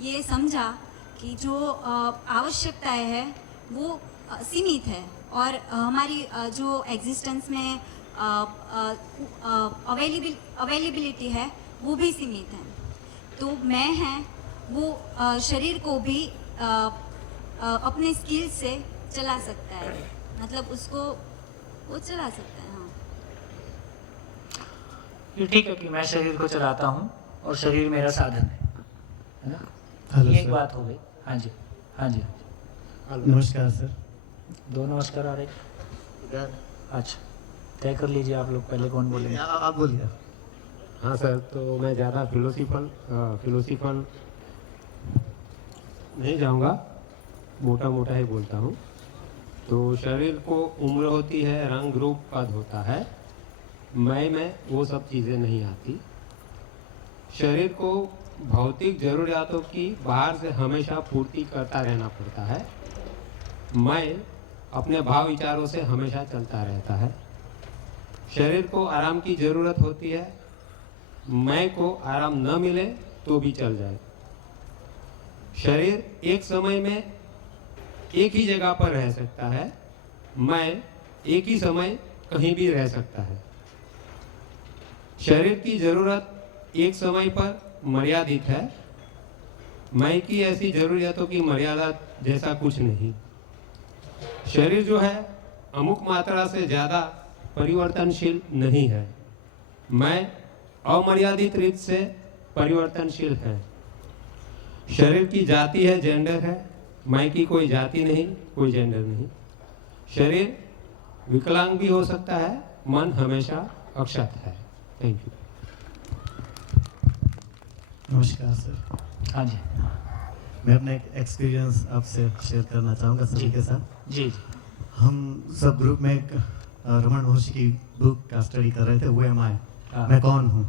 ये समझा कि जो आवश्यकताएं है वो सीमित है, और हमारी जो एग्जिस्टेंस में अवेलेबिलिटी है वो भी सीमित है। तो मैं है वो शरीर को भी अपने स्किल से चला सकता है, मतलब उसको वो चला सकता है। हाँ ये ठीक है कि मैं शरीर को चलाता हूँ और शरीर मेरा साधन है ना। हेलो ये एक सर। बात हो गई। हाँ जी, हाँ जी, नमस्कार सर। दो नमस्कार आ रहे। अच्छा, तय कर लीजिए आप लोग, पहले कौन बोलेंगे? आप बोलिए। हाँ सर, तो मैं ज़्यादा फिलोसफल नहीं जाऊँगा, मोटा मोटा ही बोलता हूँ। तो शरीर को उम्र होती है, रंग रूप पद होता है, मैं में वो सब चीज़ें नहीं आती। शरीर को भौतिक ज़रूरियातों की बाहर से हमेशा पूर्ति करता रहना पड़ता है। मैं अपने भाव विचारों से हमेशा चलता रहता है। शरीर को आराम की ज़रूरत होती है, मैं को आराम न मिले तो भी चल जाए। शरीर एक समय में एक ही जगह पर रह सकता है, मैं एक ही समय कहीं भी रह सकता है। शरीर की ज़रूरत एक समय पर मर्यादित है, मैं की ऐसी ज़रूरियतों की मर्यादा जैसा कुछ नहीं। शरीर जो है अमुक मात्रा से ज़्यादा परिवर्तनशील नहीं है, मैं अमर्यादित रीत से परिवर्तनशील है। शरीर की जाति है, जेंडर है, मैं की कोई जाति नहीं, कोई जेंडर नहीं। शरीर विकलांग भी हो सकता है, मन हमेशा अक्षत है। Thank you. नमस्कार सर। हाँ जी, मैं अपना एक एक्सपीरियंस आपसे शेयर करना चाहूँगा सभी के साथ। जी जी। हम सब ग्रुप में एक रमन महर्षि की बुक का स्टडी कर रहे थे, वो एम आई, हाँ। मैं कौन हूँ।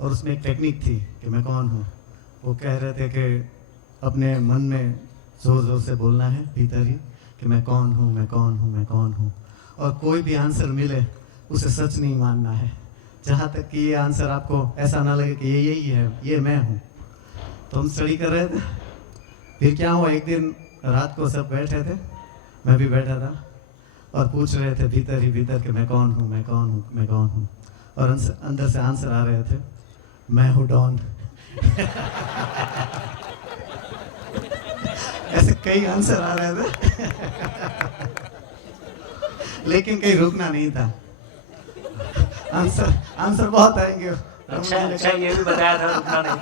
और उसमें एक टेक्निक थी कि मैं कौन हूँ। वो कह रहे थे कि अपने मन में ज़ोर ज़ोर से बोलना है भीतर ही कि मैं कौन हूँ, मैं कौन हूँ, मैं कौन हूँ। और कोई भी आंसर मिले उसे सच नहीं मानना है, जहाँ तक कि ये आंसर आपको ऐसा ना लगे कि ये यही है, ये मैं हूँ। तो हम स्टडी कर रहे थे। फिर क्या हुआ, एक दिन रात को सब बैठे थे, मैं भी बैठा था, और पूछ रहे थे भीतर ही भीतर कि मैं कौन हूँ, मैं कौन हूँ, मैं कौन हूँ। और अंदर से आंसर आ रहे थे, मैं हूँ डॉन। ऐसे कई आंसर आ रहे थे। लेकिन कहीं रुकना नहीं था। आंसर बहुत आएंगे। अच्छा अच्छा, ये भी बताया था रुकना नहीं।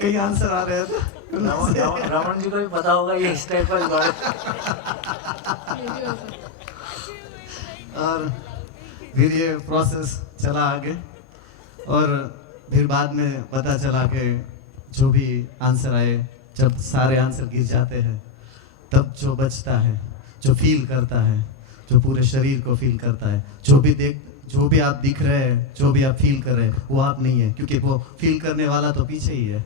कई आंसर आ रहे थे। रमन जी को भी पता होगा ये इस टाइप का और फिर ये प्रोसेस चला आगे, और फिर बाद में पता चला कि जो भी आंसर आए, जब सारे आंसर गिर जाते हैं, तब जो बचता है, जो फील करता है, जो पूरे शरीर को फील करता है, जो भी आप दिख रहे हैं, जो भी आप फील कर रहे हैं, वो आप नहीं है, क्योंकि वो फील करने वाला तो पीछे ही है।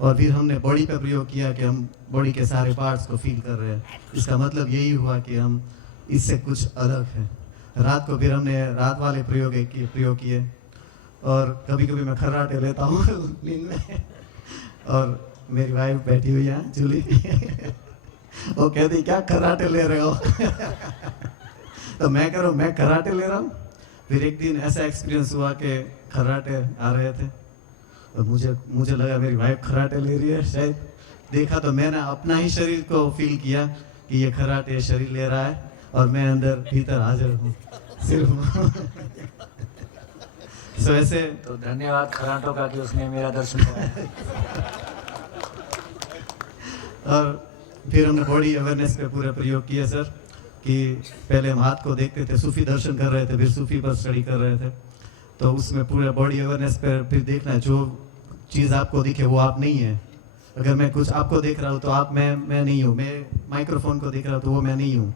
और फिर हमने बॉडी पे प्रयोग किया कि हम बॉडी के सारे पार्ट्स को फील कर रहे हैं। इसका मतलब यही हुआ कि हम इससे कुछ अलग है। रात को फिर हमने रात वाले प्रयोग किए, और कभी कभी मैं खर्राटे लेता हूँ नींद में, और मेरी वाइफ बैठी हुई है जूली, वो कहती क्या खर्राटे ले रहे हो। तो मैं कह रहा हूँ मैं खर्राटे ले रहा हूँ। फिर एक दिन ऐसा एक्सपीरियंस हुआ कि खर्राटे आ रहे थे, और मुझे लगा मेरी वाइफ खर्राटे ले रही है शायद। देखा तो मैंने अपना ही शरीर को फील किया कि ये खर्राटे शरीर ले रहा है, और मैं अंदर भीतर हाजिर हूँ सिर्फ। सो ऐसे तो धन्यवाद खराटों का कि उसने मेरा दर्शन कराया। और फिर हमने बॉडी अवेयरनेस पे पूरा प्रयोग किया सर, कि पहले हम हाथ को देखते थे, सूफी दर्शन कर रहे थे, फिर सूफी पर स्टडी कर रहे थे। तो उसमें पूरे बॉडी अवेयरनेस पे फिर देखना है, जो चीज़ आपको दिखे वो आप नहीं है। अगर मैं कुछ आपको देख रहा हूँ तो आप मैं नहीं हूँ। मैं माइक्रोफोन को देख रहा हूँ तो वो मैं नहीं हूँ।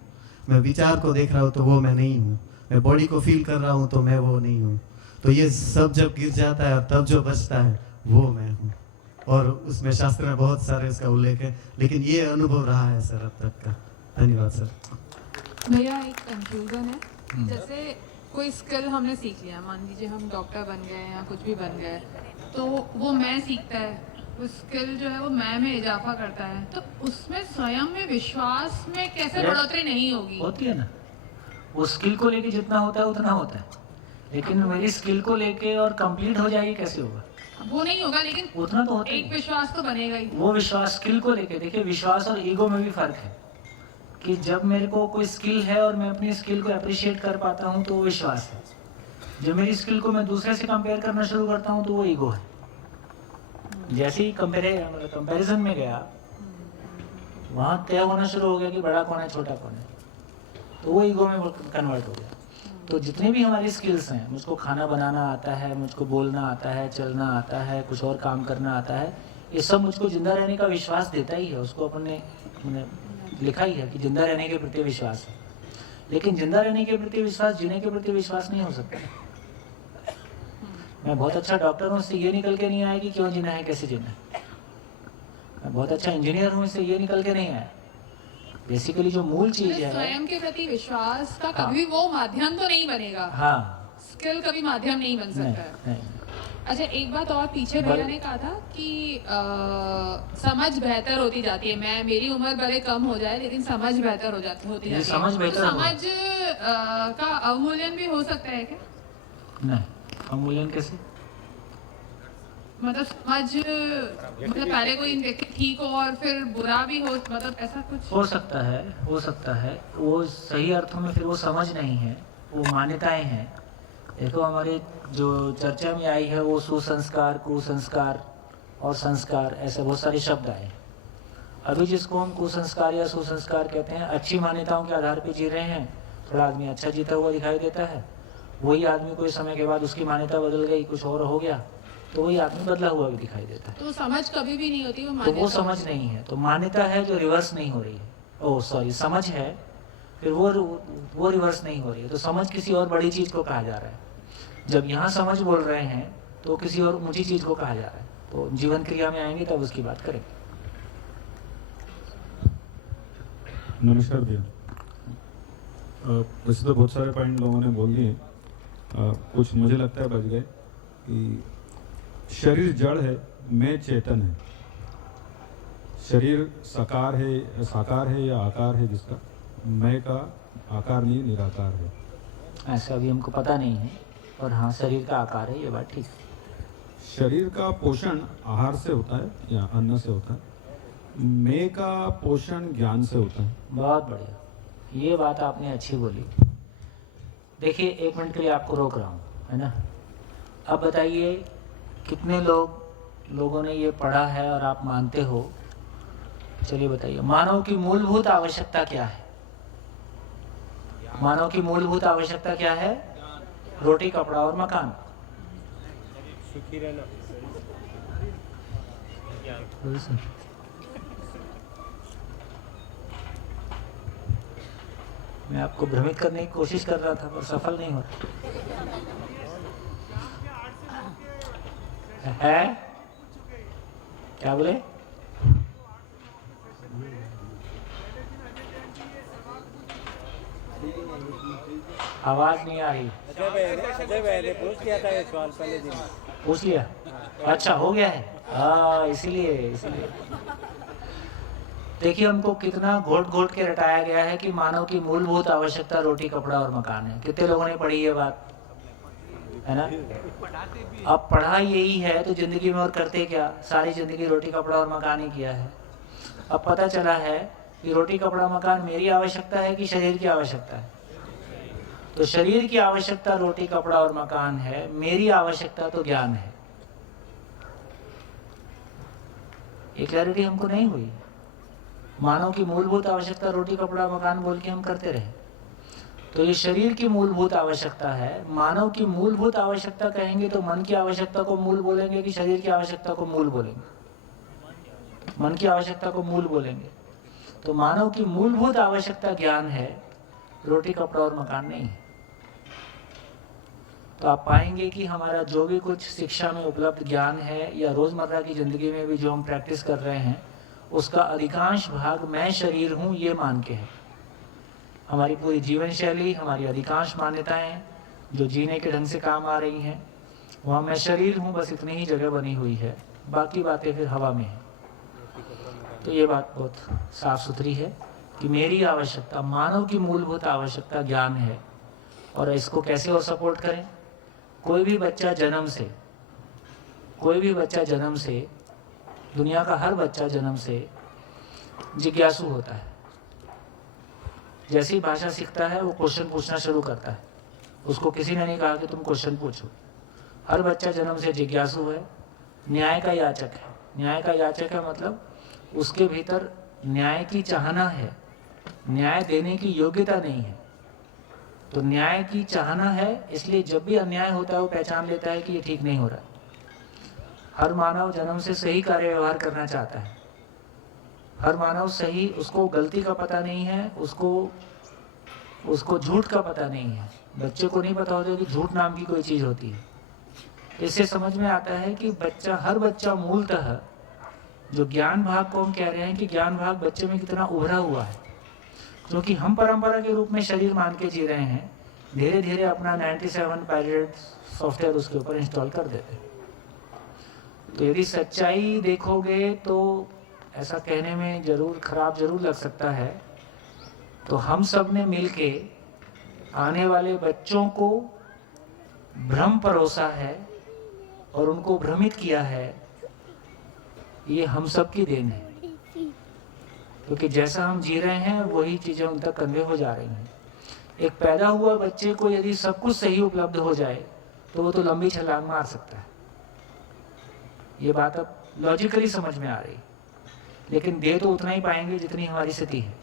मैं विचार को देख रहा हूँ तो वो मैं नहीं हूँ। मैं बॉडी को फील कर रहा हूँ तो मैं वो नहीं हूँ। तो ये सब जब गिर जाता है, और तब जो बचता है वो मैं हूँ। और उसमें शास्त्र में बहुत सारे इसका उल्लेख है, लेकिन ये अनुभव रहा है सर अब तक का। धन्यवाद सर। मेरा एक कंफ्यूजन है, जैसे कोई स्किल हमने सीख लिया, मान लीजिए हम डॉक्टर बन गए या कुछ भी बन गए, तो वो मैं सीखता है, वो स्किल जो है वो मैं में इजाफा करता है, तो उसमें स्वयं में विश्वास में कैसे बढ़ोतरी नहीं होगी? होती है ना, वो स्किल को लेके जितना होता है उतना होता है, लेकिन मेरी स्किल को लेके और कंप्लीट हो जाएगी कैसे होगा? वो नहीं होगा, लेकिन उतना तो होता एक है। विश्वास तो बनेगा ही। वो विश्वास स्किल को लेके, देखिए विश्वास और ईगो में भी फर्क है। कि जब मेरे को कोई स्किल है और मैं अपनी स्किल को अप्रिशिएट कर पाता हूँ तो वो विश्वास है। जब मेरी स्किल को मैं दूसरे से कंपेयर करना शुरू करता हूँ तो वो ईगो है। जैसे ही कंपैरिजन में गया, वहाँ तय होना शुरू हो गया कि बड़ा कौन है छोटा कौन है, तो वो ईगो में कन्वर्ट हो गया। तो जितने भी हमारी स्किल्स हैं, मुझको खाना बनाना आता है, मुझको बोलना आता है, चलना आता है, कुछ और काम करना आता है, ये सब मुझको जिंदा रहने का विश्वास देता ही है। उसको अपने लिखा ही है कि जिंदा रहने के प्रति विश्वास है। लेकिन जिंदा रहने के प्रति विश्वास जीने के प्रति विश्वास नहीं हो सकता। मैं बहुत अच्छा डॉक्टर हूँ, इससे ये निकल के नहीं आया कि क्यों जीना है, कैसे जीना है। मैं बहुत अच्छा इंजीनियर हूँ, इससे ये निकल के नहीं आया। बेसिकली जो मूल चीज है, स्वयं के प्रति विश्वास का कभी वो माध्यम तो नहीं बनेगा। हाँ, स्किल कभी माध्यम नहीं बन सकता है। नहीं। अच्छा, एक बात और, पीछे भैया ने कहा था कि समझ बेहतर होती जाती है। मेरी उम्र भले कम हो जाए लेकिन समझ बेहतर होती जाती है। समझ बेहतर, समझ का अवमूल्यन भी हो सकता है क्या? नहीं, अवमूल्यन कैसे? मतलब समझ, मतलब पहले कोई व्यक्ति ठीक हो और फिर बुरा भी हो, मतलब ऐसा कुछ हो सकता है, हो सकता है। वो सही अर्थों में फिर वो समझ नहीं है, वो मान्यताएं हैं। देखो, हमारे जो चर्चा में आई है वो सुसंस्कार, कुसंस्कार और संस्कार, ऐसे बहुत सारे शब्द आए। अभी जिसको हम कुसंस्कार या सुसंस्कार कहते हैं, अच्छी मान्यताओं के आधार पर जी रहे हैं, थोड़ा आदमी अच्छा जीता हुआ दिखाई देता है। वही आदमी कोई समय के बाद उसकी मान्यता बदल गई, कुछ और हो गया, तो वही आदमी बदला हुआ भी दिखाई देता है। तो समझ कभी भी नहीं होती, तो वो समझ नहीं है। तो मान्यता है जो रिवर्स नहीं हो रही है। ओह सॉरी, समझ है फिर वो रिवर्स नहीं हो रही है। तो समझ किसी और बड़ी चीज को कहा जा रहा है। जब यहाँ समझ बोल रहे हैं तो किसी और ऊंची चीज को कहा जा रहा है। तो जीवन क्रिया में आएंगे तब उसकी बात करेंगे। नमस्कार भैया। वैसे तो बहुत सारे पॉइंट लोगों ने बोल दिए, कुछ मुझे लगता है बच गए कि शरीर जड़ है, मैं चेतन है। शरीर साकार है या आकार है, जिसका मैं का आकार नहीं, निराकार है। ऐसा अभी हमको पता नहीं है, और हाँ, शरीर का आकार है, ये बात ठीक है। शरीर का पोषण आहार से होता है या अन्न से होता है। मैं का पोषण ज्ञान से होता है। बहुत बढ़िया, ये बात आपने अच्छी बोली। देखिए, 1 मिनट के लिए आपको रोक रहा हूँ, है ना। अब बताइए, कितने लोगों ने ये पढ़ा है और आप मानते हो? चलिए बताइए, मानव की मूलभूत आवश्यकता क्या है? मानव की मूलभूत आवश्यकता क्या है? रोटी, कपड़ा और मकान। सुखी रहना। मैं आपको भ्रमित करने की कोशिश कर रहा था पर सफल नहीं हो रहा है। क्या बोले? आवाज नहीं आ रही। पूछ लिया था ये सवाल पहले दिन। पूछ लिया? अच्छा, हो गया है। हाँ, इसीलिए देखिए, हमको कितना घोट घोट के रटाया गया है कि मानव की मूलभूत आवश्यकता रोटी, कपड़ा और मकान है। कितने लोगों ने पढ़ी ये बात, है ना। अब पढ़ाई यही है तो जिंदगी में और करते क्या? सारी जिंदगी रोटी, कपड़ा और मकान ही किया है। अब पता चला है कि रोटी, कपड़ा, मकान मेरी आवश्यकता है कि शरीर की आवश्यकता है? तो शरीर की आवश्यकता रोटी, कपड़ा और मकान है, मेरी आवश्यकता तो ज्ञान है। ये क्लैरिटी हमको नहीं हुई। मानव की मूलभूत आवश्यकता रोटी, कपड़ा, मकान बोल के हम करते रहे। तो ये शरीर की मूलभूत आवश्यकता है। मानव की मूलभूत आवश्यकता कहेंगे तो मन की आवश्यकता को मूल बोलेंगे कि शरीर की आवश्यकता को मूल बोलेंगे? मन की आवश्यकता को मूल बोलेंगे। तो मानव की मूलभूत आवश्यकता ज्ञान है, रोटी, कपड़ा और मकान नहीं है। तो आप पाएंगे कि हमारा जो भी कुछ शिक्षा में उपलब्ध ज्ञान है या रोजमर्रा की जिंदगी में भी जो हम प्रैक्टिस कर रहे हैं, उसका अधिकांश भाग मैं शरीर हूँ ये मान के है। हमारी पूरी जीवन शैली, हमारी अधिकांश मान्यताएं जो जीने के ढंग से काम आ रही हैं, वहाँ मैं शरीर हूँ, बस इतनी ही जगह बनी हुई है, बाकी बातें फिर हवा में है। तो ये बात बहुत साफ सुथरी है कि मेरी आवश्यकता, मानव की मूलभूत आवश्यकता ज्ञान है। और इसको कैसे और सपोर्ट करें? कोई भी बच्चा जन्म से, दुनिया का हर बच्चा जन्म से जिज्ञासु होता है। जैसे ही भाषा सीखता है वो क्वेश्चन पूछना शुरू करता है। उसको किसी ने नहीं कहा कि तुम क्वेश्चन पूछो। हर बच्चा जन्म से जिज्ञासु है, न्याय का याचक है। न्याय का याचक है मतलब उसके भीतर न्याय की चाहना है, न्याय देने की योग्यता नहीं है। तो न्याय की चाहना है, इसलिए जब भी अन्याय होता है वो पहचान लेता है कि ये ठीक नहीं हो रहा। हर मानव जन्म से सही कार्य व्यवहार करना चाहता है। हर मानव सही, उसको गलती का पता नहीं है, उसको झूठ का पता नहीं है। बच्चे को नहीं पता होता कि झूठ नाम की कोई चीज़ होती है। इससे समझ में आता है कि हर बच्चा मूलतः, जो ज्ञान भाग को हम कह रहे हैं कि ज्ञान भाग बच्चे में कितना उभरा हुआ है, क्योंकि हम परंपरा के रूप में शरीर मान के जी रहे हैं, धीरे धीरे अपना 97 पायलट सॉफ्टवेयर उसके ऊपर इंस्टॉल कर देते हैं। तो यदि सच्चाई देखोगे तो ऐसा कहने में जरूर खराब जरूर लग सकता है, तो हम सब ने मिलके आने वाले बच्चों को भ्रम परोसा है और उनको भ्रमित किया है। ये हम सब की देन है, क्योंकि जैसा हम जी रहे हैं वही चीज़ें उन तक कन्वे हो जा रही हैं। एक पैदा हुआ बच्चे को यदि सब कुछ सही उपलब्ध हो जाए तो वो तो लंबी छलांग मार सकता है। ये बात अब लॉजिकली समझ में आ रही, लेकिन दे तो उतना ही पाएंगे जितनी हमारी स्थिति है।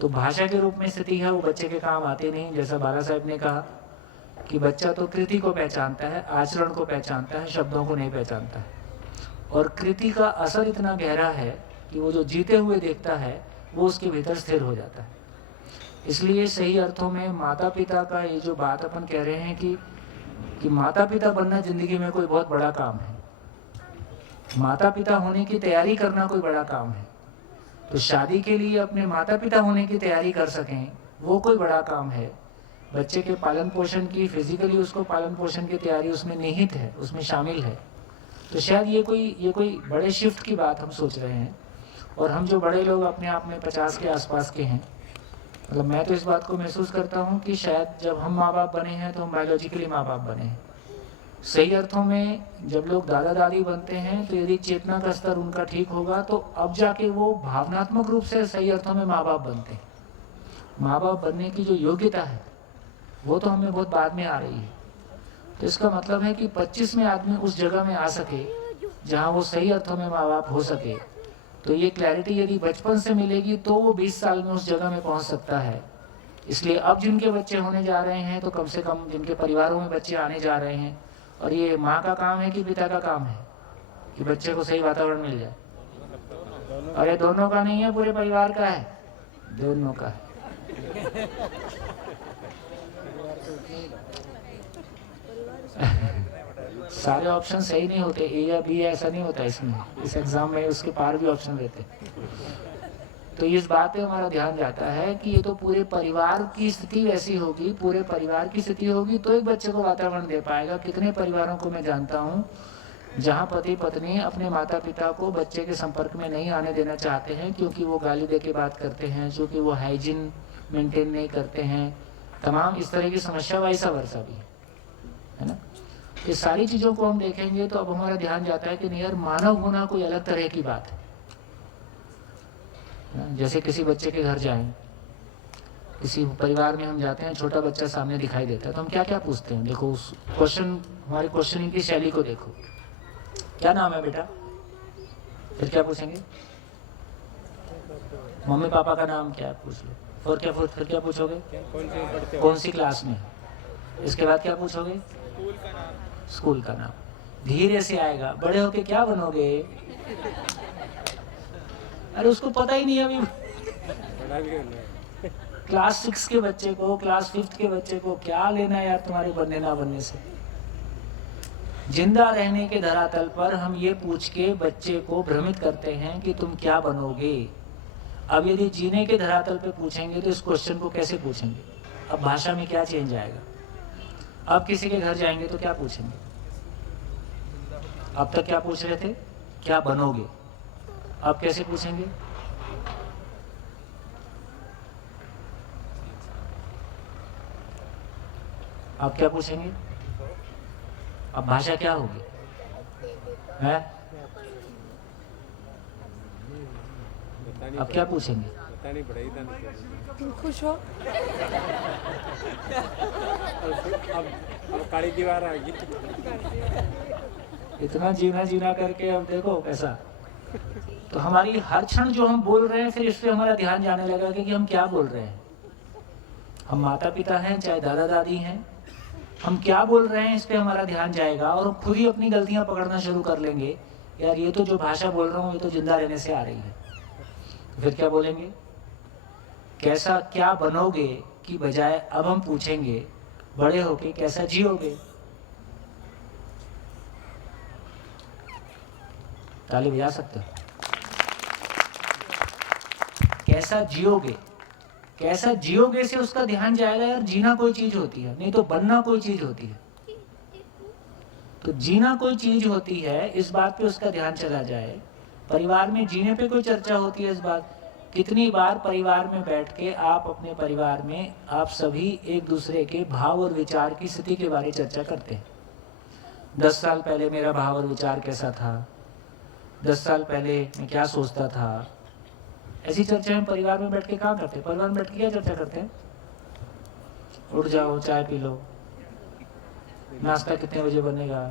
तो भाषा के रूप में स्थिति है वो बच्चे के काम आती नहीं। जैसा बाला साहब ने कहा कि बच्चा तो कृति को पहचानता है, आचरण को पहचानता है, शब्दों को नहीं पहचानता है। और कृति का असर इतना गहरा है कि वो जो जीते हुए देखता है वो उसके भीतर स्थिर हो जाता है। इसलिए सही अर्थों में माता पिता का ये जो बात अपन कह रहे हैं कि माता पिता बनना जिंदगी में कोई बहुत बड़ा काम है, माता पिता होने की तैयारी करना कोई बड़ा काम है। तो शादी के लिए अपने माता पिता होने की तैयारी कर सकें वो कोई बड़ा काम है। बच्चे के पालन पोषण की, फिजिकली उसको पालन पोषण की तैयारी उसमें निहित है, उसमें शामिल है। तो शायद ये कोई बड़े शिफ्ट की बात हम सोच रहे हैं। और हम जो बड़े लोग अपने आप में 50 के आसपास के हैं, मतलब मैं तो इस बात को महसूस करता हूँ कि शायद जब हम माँ बाप बने हैं तो हम बायोलॉजिकली माँ बाप बने हैं। सही अर्थों में जब लोग दादा दादी बनते हैं तो यदि चेतना का स्तर उनका ठीक होगा तो अब जाके वो भावनात्मक रूप से सही अर्थों में माँ बाप बनते हैं। माँ बाप बनने की जो योग्यता है वो तो हमें बहुत बाद में आ रही है। तो इसका मतलब है कि 25 में आदमी उस जगह में आ सके जहाँ वो सही अर्थों में माँ बाप हो सके। तो ये क्लैरिटी यदि बचपन से मिलेगी तो वो 20 साल में उस जगह में पहुँच सकता है। इसलिए अब जिनके बच्चे होने जा रहे हैं तो कम से कम जिनके परिवारों में बच्चे आने जा रहे हैं, और ये माँ का काम है कि पिता का काम है कि बच्चे को सही वातावरण मिल जाए। और ये दोनों का नहीं है, पूरे परिवार का है, दोनों का है। सारे ऑप्शन सही नहीं होते, ए या बी ऐसा नहीं होता इसमें। इस एग्जाम में उसके पार भी ऑप्शन रहते। तो इस बात पे हमारा ध्यान जाता है कि ये तो पूरे परिवार की स्थिति वैसी होगी, पूरे परिवार की स्थिति होगी तो एक बच्चे को वातावरण दे पाएगा। कितने परिवारों को मैं जानता हूँ जहाँ पति पत्नी अपने माता पिता को बच्चे के संपर्क में नहीं आने देना चाहते हैं, क्योंकि वो गाली दे के बात करते हैं, क्योंकि वो हाइजीन मेंटेन नहीं करते हैं, तमाम इस तरह की समस्या वैसा वर्षा भी है ना। ये सारी चीज़ों को हम देखेंगे तो अब हमारा ध्यान जाता है कि नहीं यार, मानव होना कोई अलग तरह की बात है। जैसे किसी बच्चे के घर जाएं, किसी परिवार में हम जाते हैं, छोटा बच्चा सामने दिखाई देता है तो हम क्या क्या पूछते हैं। देखो उस हमारे क्वेश्चनिंग की शैली को देखो। क्या नाम है बेटा? फिर क्या पूछेंगे? मम्मी पापा का नाम क्या है पूछ लो। फिर क्या पूछोगे? कौन सी क्लास में? इसके बाद क्या पूछोगे? स्कूल का नाम। धीरे से आएगा, बड़े होके क्या बनोगे? अरे उसको पता ही नहीं अभी। क्लास 6 के बच्चे को, क्लास 5 के बच्चे को क्या लेना यार तुम्हारे बनने ना बनने से। जिंदा रहने के धरातल पर हम ये पूछ के बच्चे को भ्रमित करते हैं कि तुम क्या बनोगे। अब यदि जीने के धरातल पे पूछेंगे तो इस क्वेश्चन को कैसे पूछेंगे? अब भाषा में क्या चेंज आएगा? अब किसी के घर जाएंगे तो क्या पूछेंगे? अब तक क्या पूछ रहे थे? क्या बनोगे। अब कैसे पूछेंगे? अब क्या पूछेंगे? अब भाषा क्या होगी? है? अब क्या पूछेंगे? तानी बढ़ाई तानी खुश हो अब काली दीवार आ गई। इतना जीना जीना करके अब देखो कैसा। तो हमारी हर क्षण जो हम बोल रहे हैं फिर इस पे हमारा ध्यान जाने लगा कि हम क्या बोल रहे हैं। हम माता पिता हैं चाहे दादा दादी हैं, हम क्या बोल रहे हैं इस पे हमारा ध्यान जाएगा और हम खुद ही अपनी गलतियां पकड़ना शुरू कर लेंगे। यार ये तो जो भाषा बोल रहा हूँ ये तो जिंदा रहने से आ रही है। तो फिर क्या बोलेंगे, कैसा क्या बनोगे की बजाय अब हम पूछेंगे बड़े होके कैसा जियोगे। ताली बजा सकते हो। कैसा जियोगे, कैसा जियोगे से उसका ध्यान जाएगा। यार जीना कोई चीज होती है, नहीं तो बनना कोई चीज होती है। तो जीना कोई चीज होती है, इस बात पे उसका ध्यान चला जाए। परिवार में जीने पे कोई चर्चा होती है इस बात। कितनी बार परिवार में बैठ के आप अपने परिवार में आप सभी एक दूसरे के भाव और विचार की स्थिति के बारे में चर्चा करते हैं। 10 साल पहले मेरा भाव और विचार कैसा था, 10 साल पहले मैं क्या सोचता था। ऐसी चर्चा हम परिवार में बैठ के कहाँ करते हैं। परिवार में बैठ के क्या चर्चा करते हैं, उठ जाओ चाय पी लो, नाश्ता कितने बजे बनेगा,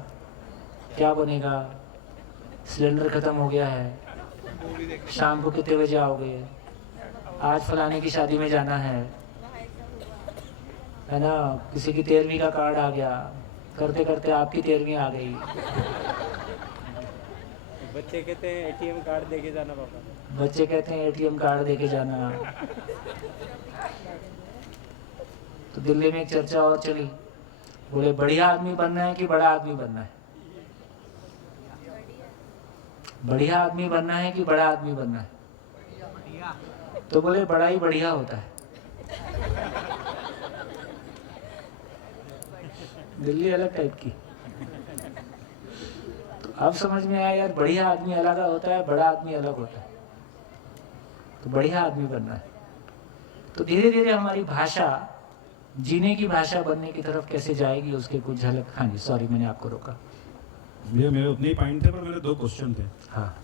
क्या बनेगा, सिलेंडर खत्म हो गया है, शाम को कितने बजे आओगे, आज फलाने की शादी में जाना है ना। किसी की 13वीं का कार्ड आ गया, करते करते आपकी 13वीं आ गई। बच्चे कहते हैं एटीएम कार्ड देके जाना पापा। बच्चे कहते हैं एटीएम कार्ड देके जाना। तो दिल्ली में एक चर्चा और चली, बोले बढ़िया आदमी बनना है कि बड़ा आदमी बनना है। बढ़िया आदमी बनना है कि बड़ा आदमी बनना है। तो बोले बड़ा ही बढ़िया होता है। दिल्ली अलग टाइप की। तो अब समझ में आया यार बढ़िया आदमी अलग होता है, बड़ा आदमी अलग होता है। तो बढ़िया आदमी बनना है। तो धीरे धीरे हमारी भाषा जीने की भाषा बनने की तरफ कैसे जाएगी उसके कुछ झलक। हाँ जी सॉरी मैंने आपको रोका। भैया मेरे उतने ही पॉइंट थे पर मेरे 2 क्वेश्चन थे। हाँ,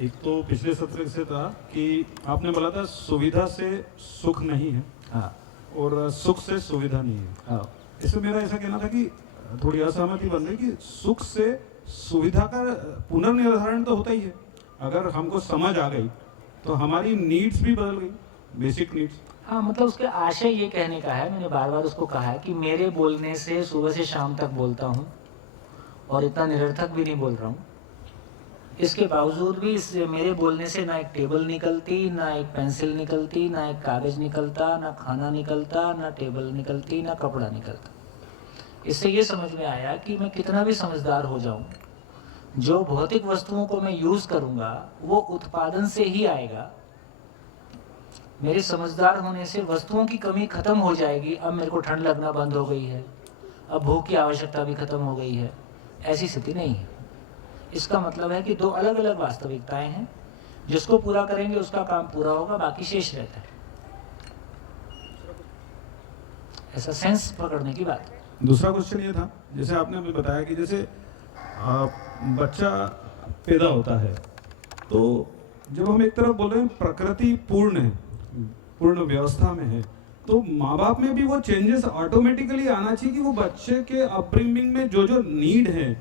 एक तो पिछले सत्र से था कि आपने बोला था सुविधा से सुख नहीं है। हाँ, और सुख से सुविधा नहीं है। हाँ, इसमें मेरा ऐसा कहना था कि थोड़ी असहमति बन रही कि सुख से सुविधा का पुनर्निर्धारण तो होता ही है। अगर हमको समझ आ गई तो हमारी नीड्स भी बदल गई, बेसिक नीड्स। हाँ, मतलब उसके आशय ये कहने का है, मैंने बार बार उसको कहा है कि मेरे बोलने से सुबह से शाम तक बोलता हूँ और इतना निरर्थक भी नहीं बोल रहा हूँ। इसके बावजूद भी इस मेरे बोलने से ना एक टेबल निकलती, ना एक पेंसिल निकलती, ना एक कागज निकलता, ना खाना निकलता, ना टेबल निकलती, ना कपड़ा निकलता। इससे ये समझ में आया कि मैं कितना भी समझदार हो जाऊं, जो भौतिक वस्तुओं को मैं यूज करूंगा वो उत्पादन से ही आएगा। मेरे समझदार होने से वस्तुओं की कमी खत्म हो जाएगी। अब मेरे को ठंड लगना बंद हो गई है, अब भूख की आवश्यकता भी खत्म हो गई है। ऐसी स्थिति नहीं है। इसका मतलब है कि 2 अलग अलग वास्तविकताएं हैं। जिसको पूरा करेंगे उसका काम पूरा होगा, बाकी शेष रहता है। ऐसा सेंस पकड़ने की बात। दूसरा क्वेश्चन ये था, जैसे आपने अभी बताया कि जैसे बच्चा पैदा होता है तो जब हम एक तरफ बोल रहे हैं प्रकृति पूर्ण है, पूर्ण व्यवस्था में है, तो माँ बाप में भी वो चेंजेस ऑटोमेटिकली आना चाहिए कि वो बच्चे के अपब्रिंगिंग में जो जो नीड है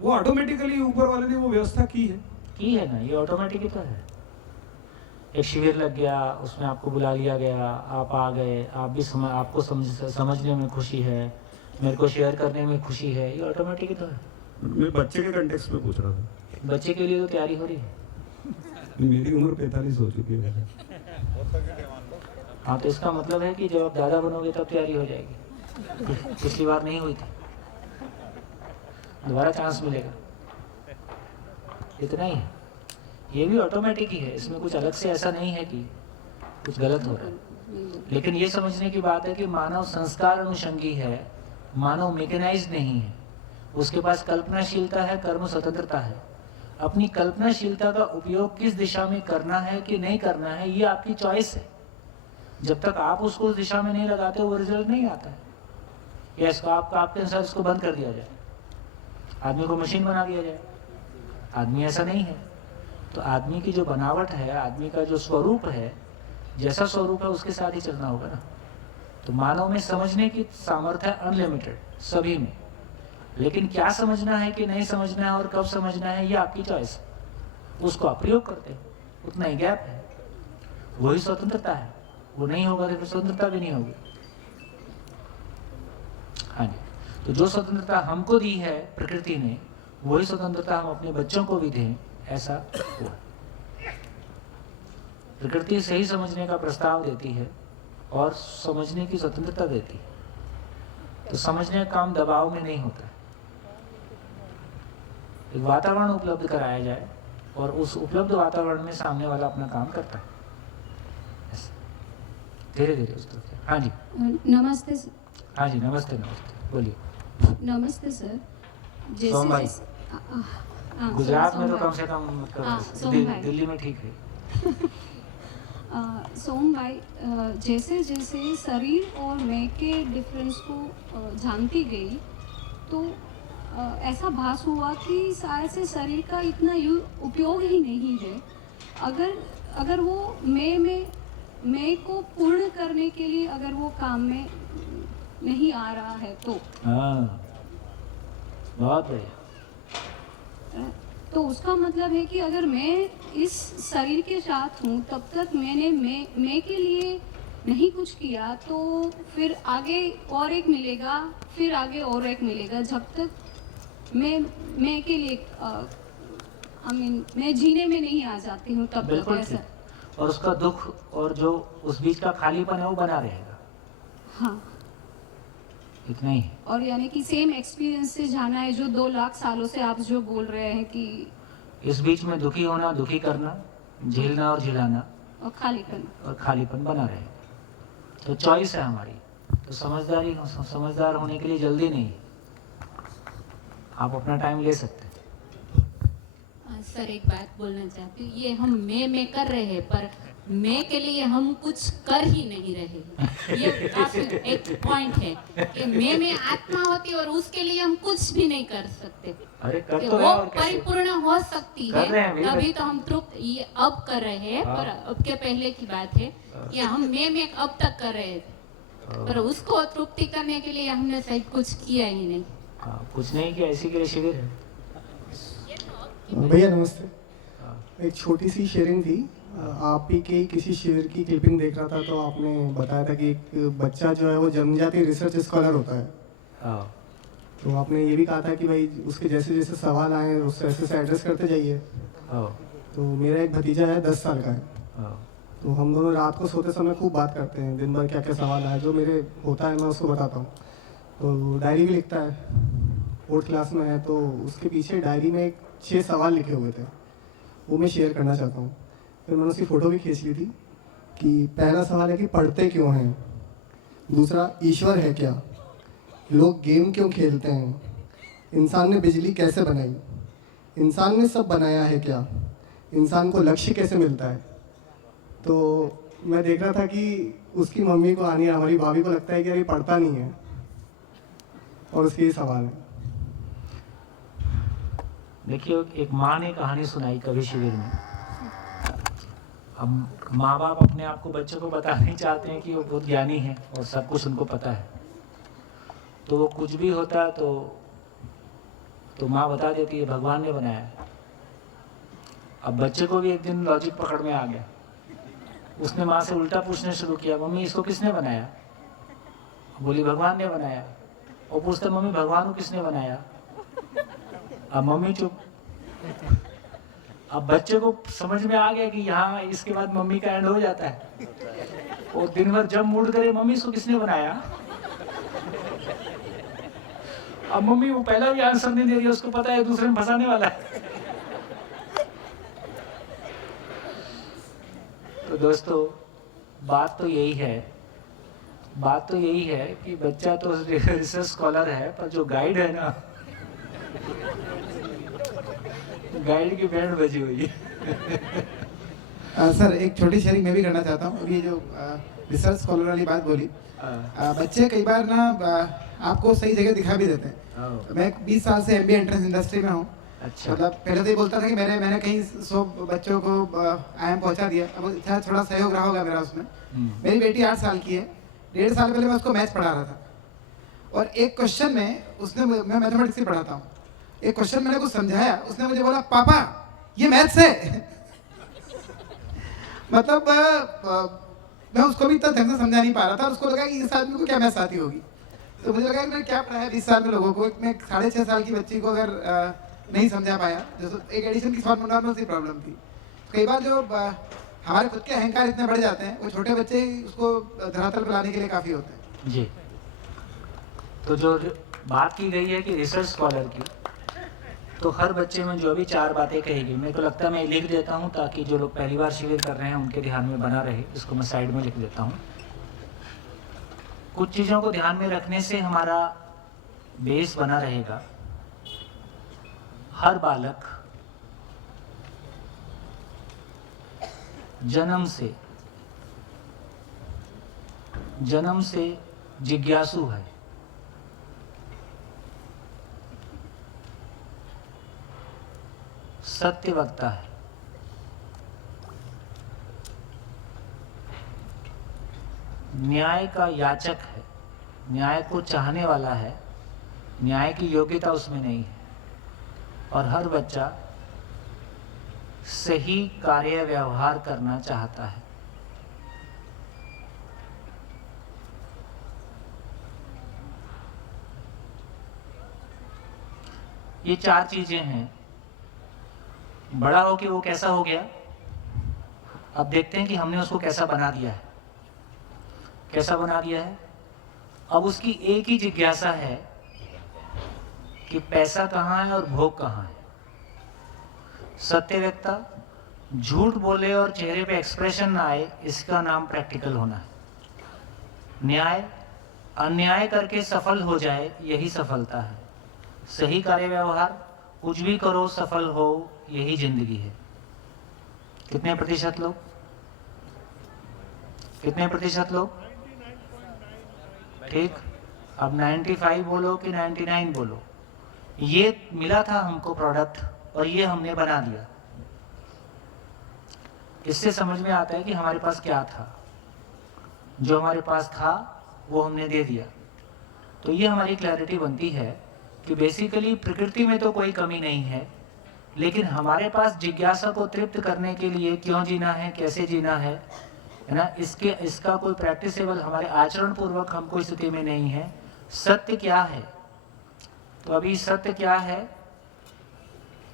वो ऑटोमेटिकली ऊपर वाले ने वो व्यवस्था की है ना। ये ऑटोमेटिक ही तो है। एक शिविर लग गया, उसमें आपको बुला लिया गया, आप आ गए, आप भी आपको समझने में खुशी है, मेरे को शेयर करने में खुशी है। ये ऑटोमेटिक ही तो है। मैं बच्चे के कंटेक्स्ट में पूछ रहा था। बच्चे के लिए तो तैयारी हो रही है। मेरी उम्र 45 हो चुकी है। हाँ, तो इसका मतलब है कि जब आप दादा बनोगे तब तैयारी हो जाएगी। पिछली बार नहीं हुई थी, दोबारा चांस मिलेगा। इतना ही है। ये भी ऑटोमेटिक ही है, इसमें कुछ अलग से ऐसा नहीं है कि कुछ गलत हो रहा है। लेकिन ये समझने की बात है कि मानव संस्कार अनुषंगी है, मानव मैकेनाइज्ड नहीं है। उसके पास कल्पनाशीलता है, कर्म स्वतंत्रता है। अपनी कल्पनाशीलता का उपयोग किस दिशा में करना है कि नहीं करना है, ये आपकी चॉइस है। जब तक आप उसको उस दिशा में नहीं लगाते वो रिजल्ट नहीं आता है। या इसको आपके अनुसार इसको बंद कर दिया जाए, आदमी को मशीन बना दिया जाए। आदमी ऐसा नहीं है। तो आदमी की जो बनावट है, आदमी का जो स्वरूप है, जैसा स्वरूप है उसके साथ ही चलना होगा ना। तो मानव में समझने की सामर्थ्य है अनलिमिटेड सभी में, लेकिन क्या समझना है कि नहीं समझना है और कब समझना है ये आपकी चॉइस है। उसको आप प्रयोग करते हैं, उतना ही गैप है, वही स्वतंत्रता है। वो नहीं होगा तो फिर स्वतंत्रता भी नहीं होगी। हाँ जी, तो जो स्वतंत्रता हमको दी है प्रकृति ने, वही स्वतंत्रता हम अपने बच्चों को भी दें, ऐसा हुआ। प्रकृति सही समझने का प्रस्ताव देती है और समझने की स्वतंत्रता देती है। तो समझने का काम दबाव में नहीं होता। एक वातावरण उपलब्ध कराया जाए और उस उपलब्ध वातावरण में सामने वाला अपना काम करता है, धीरे धीरे उस तरफ। हाँ जी नमस्ते सर। हाँ जी नमस्ते नमस्ते, बोलिए। नमस्ते सर। सोम भाई, गुजरात में तो कम से कम दिल्ली में ठीक है। सोम भाई, जैसे जैसे शरीर और मैं के डिफरेंस को जानती गई तो ऐसा भास हुआ कि शायद से शरीर का इतना उपयोग ही नहीं है। अगर वो मैं को पूर्ण करने के लिए अगर वो काम में नहीं आ रहा है तो हाँ, बहुत बढ़िया। तो उसका मतलब है कि अगर मैं इस शरीर के साथ हूँ तब तक मैंने मैं के लिए नहीं कुछ किया, तो फिर आगे और एक मिलेगा, फिर आगे और एक मिलेगा, जब तक मैं के लिए मैं जीने में नहीं आ जाती हूँ तब तक ऐसा। और उसका दुख और जो उस बीच का खालीपन है वो बना रहेगा। हाँ, इतना ही। और यानी कि सेम एक्सपीरियंस से जाना है जो 2 लाख सालों से आप जो बोल रहे हैं कि इस बीच में दुखी होना, दुखी करना, झेलना और झिलाना और खालीपन बना रहे। तो चॉइस है हमारी। तो समझदार होने के लिए जल्दी नहीं, आप अपना टाइम ले सकते हैं। सर एक बात बोलना चाहती हूँ, ये हम मैं कर रहे हैं पर मैं के लिए हम कुछ कर ही नहीं रहे। ये काफी एक पॉइंट है कि मैं आत्मा होती है और उसके लिए हम कुछ भी नहीं कर सकते। अरे कर तो वो परिपूर्ण हो सकती है तभी तो हम तृप्त ये अब कर रहे हैं। पर अब के पहले की बात है कि हम मैं अब तक कर रहे थे, पर उसको तृप्ति करने के लिए हमने शायद कुछ किया ही नहीं। कुछ नहीं किया, इसी के लिए शिविर है। भैया नमस्ते, एक छोटी सी शेयरिंग थी। आप ही के किसी शिविर की क्लिपिंग देख रहा था तो आपने बताया था कि एक बच्चा जो है वो जन्मजाति रिसर्च स्कॉलर होता है। तो आपने ये भी कहा था कि भाई उसके जैसे जैसे सवाल आए उससे ऐसे से एड्रेस करते जाइए। तो मेरा एक भतीजा है 10 साल का है। तो हम दोनों रात को सोते समय खूब बात करते हैं, दिन भर क्या क्या सवाल आए, जो मेरे होता है मैं उसको बताता हूँ। तो डायरी भी लिखता है, 4th क्लास में है। तो उसके पीछे डायरी में 6 सवाल लिखे हुए थे, वो मैं शेयर करना चाहता हूँ। फिर मैंने उसकी फ़ोटो भी खींच ली थी कि पहला सवाल है कि पढ़ते क्यों हैं, दूसरा ईश्वर है क्या, लोग गेम क्यों खेलते हैं, इंसान ने बिजली कैसे बनाई, इंसान ने सब बनाया है क्या, इंसान को लक्ष्य कैसे मिलता है। तो मैं देख रहा था कि उसकी मम्मी को आनी हमारी भाभी को लगता है कि अरे पढ़ता नहीं है, और उसके ये सवाल है। देखिए, एक माँ ने कहानी सुनाई कभी शिविर में। अब माँ बाप अपने आप को बच्चों को बताना नहीं चाहते हैं कि वो बहुत ज्ञानी है और सब कुछ उनको पता है। तो वो कुछ भी होता तो माँ बता देती है भगवान ने बनाया है। अब बच्चे को भी एक दिन लॉजिक पकड़ में आ गया, उसने माँ से उल्टा पूछने शुरू किया, मम्मी इसको किसने बनाया? बोली भगवान ने बनाया। और पूछता मम्मी भगवान को किसने बनाया? अब मम्मी चुप। अब बच्चे को समझ में आ गया कि यहाँ इसके बाद मम्मी का एंड हो जाता है। और दिन भर जब मूड करे मम्मी इसको किसने बनाया? अब मम्मी वो पहला भी आंसर नहीं दे रही है, उसको पता है दूसरे में फंसाने वाला है। तो दोस्तों बात तो यही है कि बच्चा तो रिसर्च स्कॉलर है, पर जो गाइड है ना, गाइड की बैंड बजी हुई है। सर एक छोटी शेयरिंग मैं भी करना चाहता हूँ। ये जो रिसर्च स्कॉलर वाली बात बोली, बच्चे कई बार ना आपको सही जगह दिखा भी देते हैं। मैं 20 साल से MBA एंट्रेंस इंडस्ट्री में हूँ। अच्छा। मतलब पहले तो ये बोलता था कि मैंने कहीं 100 बच्चों को आयाम पहुंचा दिया, अब थोड़ा सहयोग रहा होगा मेरा उसमें। मेरी बेटी 8 साल की है, 1.5 साल पहले मैं उसको मैथ्स पढ़ा रहा था, और एक क्वेश्चन में उसने, मैं मैथमेटिक्स ही पढ़ाता हूँ, एक क्वेश्चन मैंने कुछ समझाया, उसने मुझे बोला पापा ये मैथ्स है। मतलब मैं उसको भी इतना ढंग से समझा नहीं पा रहा था, और उसको लगा कि इस आदमी को क्या मैथ्स आती होगी। तो मुझे लगा कि मैंने क्या पढ़ाया 20 साल में लोगों को, मैं 6.5 साल की बच्ची को अगर नहीं समझा पाया, जैसे एक एडिशन की नॉर्मल सी प्रॉब्लम थी। कई बार जो हमारे खुद के अहंकार इतने बढ़ जाते हैं, वो छोटे बच्चे ही उसको धरातल पर लाने के लिए काफ़ी होते हैं। जी, तो जो बात की गई है कि रिसर्च स्कॉलर की, तो हर बच्चे में जो भी 4 बातें कहेगी, मेरे को लगता है मैं लिख देता हूँ ताकि जो लोग पहली बार शिविर कर रहे हैं उनके ध्यान में बना रहे। इसको मैं साइड में लिख देता हूँ। कुछ चीज़ों को ध्यान में रखने से हमारा बेस बना रहेगा। हर बालक जन्म से जिज्ञासु है। सत्य वक्ता है। न्याय का याचक है, न्याय को चाहने वाला है, न्याय की योग्यता उसमें नहीं है। और हर बच्चा सही कार्य व्यवहार करना चाहता है। ये 4 चीजें हैं। बड़ा हो के वो कैसा हो गया, अब देखते हैं कि हमने उसको कैसा बना दिया है। कैसा बना दिया है? अब उसकी एक ही जिज्ञासा है कि पैसा कहाँ है और भोग कहाँ है। सत्य व्यक्ता, झूठ बोले और चेहरे पे एक्सप्रेशन ना आए, इसका नाम प्रैक्टिकल होना है। न्याय, अन्याय करके सफल हो जाए, यही सफलता है। सही कार्य व्यवहार, कुछ भी करो सफल हो, यही जिंदगी है। कितने प्रतिशत लोग? कितने प्रतिशत लोग? ठीक, अब 95 बोलो कि 99 बोलो, ये मिला था हमको प्रोडक्ट और ये हमने बना दिया। इससे समझ में आता है कि हमारे पास क्या था। जो हमारे पास था वो हमने दे दिया। तो ये हमारी क्लैरिटी बनती है कि बेसिकली प्रकृति में तो कोई कमी नहीं है, लेकिन हमारे पास जिज्ञासा को तृप्त करने के लिए क्यों जीना है, कैसे जीना है ना, इसका कोई प्रैक्टिसेबल हमारे आचरण पूर्वक हम कोई स्थिति में नहीं है। सत्य क्या है? तो अभी सत्य क्या है,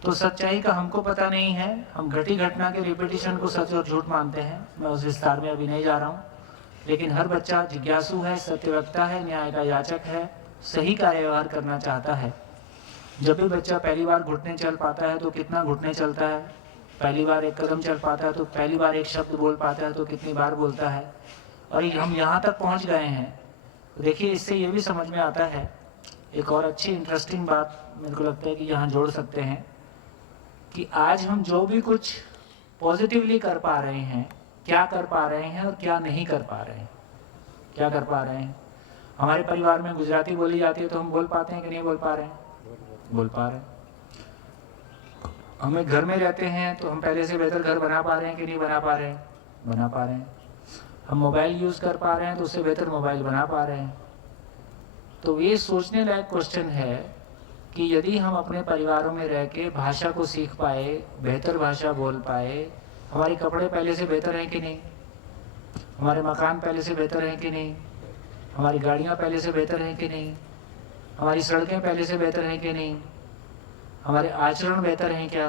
तो सच्चाई का हमको पता नहीं है। हम घटी घटना के रिपीटिशन को सच और झूठ मानते हैं। मैं उस विस्तार में अभी नहीं जा रहा हूँ, लेकिन हर बच्चा जिज्ञासु है, सत्यवक्ता है, न्याय का याचक है, सही कार्य व्यवहार करना चाहता है। जब भी बच्चा पहली बार घुटने चल पाता है तो कितना घुटने चलता है, पहली बार एक कदम चल पाता है तो पहली बार एक शब्द बोल पाता है तो कितनी बार बोलता है, और हम यहाँ तक पहुँच गए हैं। देखिए, इससे ये भी समझ में आता है, एक और अच्छी इंटरेस्टिंग बात मेरे को लगता है कि यहाँ जोड़ सकते हैं, कि आज हम जो भी कुछ पॉजिटिवली कर पा रहे हैं, क्या कर पा रहे हैं और क्या नहीं कर पा रहे हैं। क्या कर पा रहे हैं? हमारे परिवार में गुजराती बोली जाती है तो हम बोल पाते हैं कि नहीं बोल पा रहे हैं? बोल पा रहे हैं। हमें घर में रहते हैं तो हम पहले से बेहतर घर बना पा रहे हैं कि नहीं बना पा रहे हैं? बना पा रहे हैं। हम मोबाइल यूज़ कर पा रहे हैं तो उससे बेहतर मोबाइल बना पा रहे हैं। तो ये सोचने लायक क्वेश्चन है कि यदि हम अपने परिवारों में रह के भाषा को सीख पाए, बेहतर भाषा बोल पाए, हमारे कपड़े पहले से बेहतर हैं कि नहीं, हमारे मकान पहले से बेहतर हैं कि नहीं, हमारी गाड़ियाँ पहले से बेहतर हैं कि नहीं, हमारी सड़कें पहले से बेहतर हैं कि नहीं, हमारे आचरण बेहतर हैं क्या?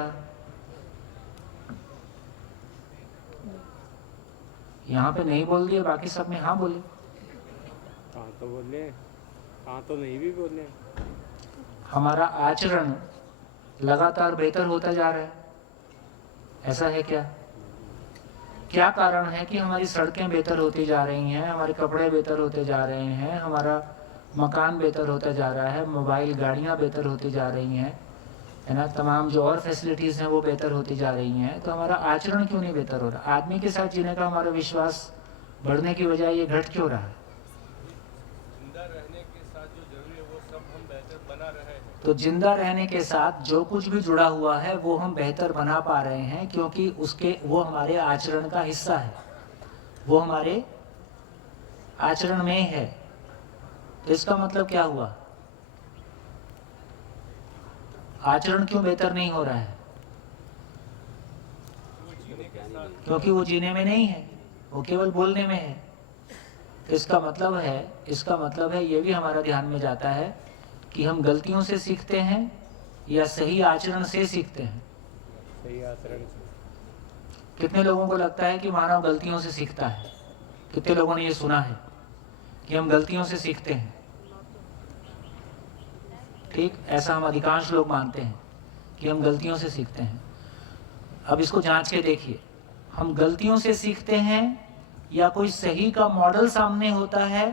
यहाँ पे नहीं बोल दिए, बाकी सब में हाँ बोले। हाँ तो बोले, हाँ तो नहीं भी बोले। हमारा आचरण लगातार बेहतर होता जा रहा है, ऐसा है क्या? क्या कारण है कि हमारी सड़कें बेहतर होती जा रही हैं, हमारे कपड़े बेहतर होते जा रहे हैं, हमारा मकान बेहतर होता जा रहा है, मोबाइल गाड़ियाँ बेहतर होती जा रही हैं, है ना, तमाम जो और फैसिलिटीज़ हैं वो बेहतर होती जा रही हैं, तो हमारा आचरण क्यों नहीं बेहतर हो रहा? आदमी के साथ जीने का हमारा विश्वास बढ़ने की बजाय ये घट क्यों रहा है? जिंदा रहने के साथ जो जरूरी है वो सब हम बेहतर बना रहे हैं। तो जिंदा रहने के साथ जो कुछ भी जुड़ा हुआ है वो हम बेहतर बना पा रहे हैं, क्योंकि वो हमारे आचरण का हिस्सा है, वो हमारे आचरण में है। तो इसका मतलब क्या हुआ? आचरण क्यों बेहतर नहीं हो रहा है? क्योंकि वो जीने में नहीं है, वो केवल बोलने में है। तो इसका मतलब है ये भी हमारा ध्यान में जाता है कि हम गलतियों से सीखते हैं या सही आचरण से सीखते हैं। सही आचरण से। कितने लोगों को लगता है कि मानव गलतियों से सीखता है? कितने लोगों ने ये सुना है कि हम गलतियों से सीखते हैं? ठीक, ऐसा हम अधिकांश लोग मानते हैं कि हम गलतियों से सीखते हैं। अब इसको जांच के देखिए, हम गलतियों से सीखते हैं या कोई सही का मॉडल सामने होता है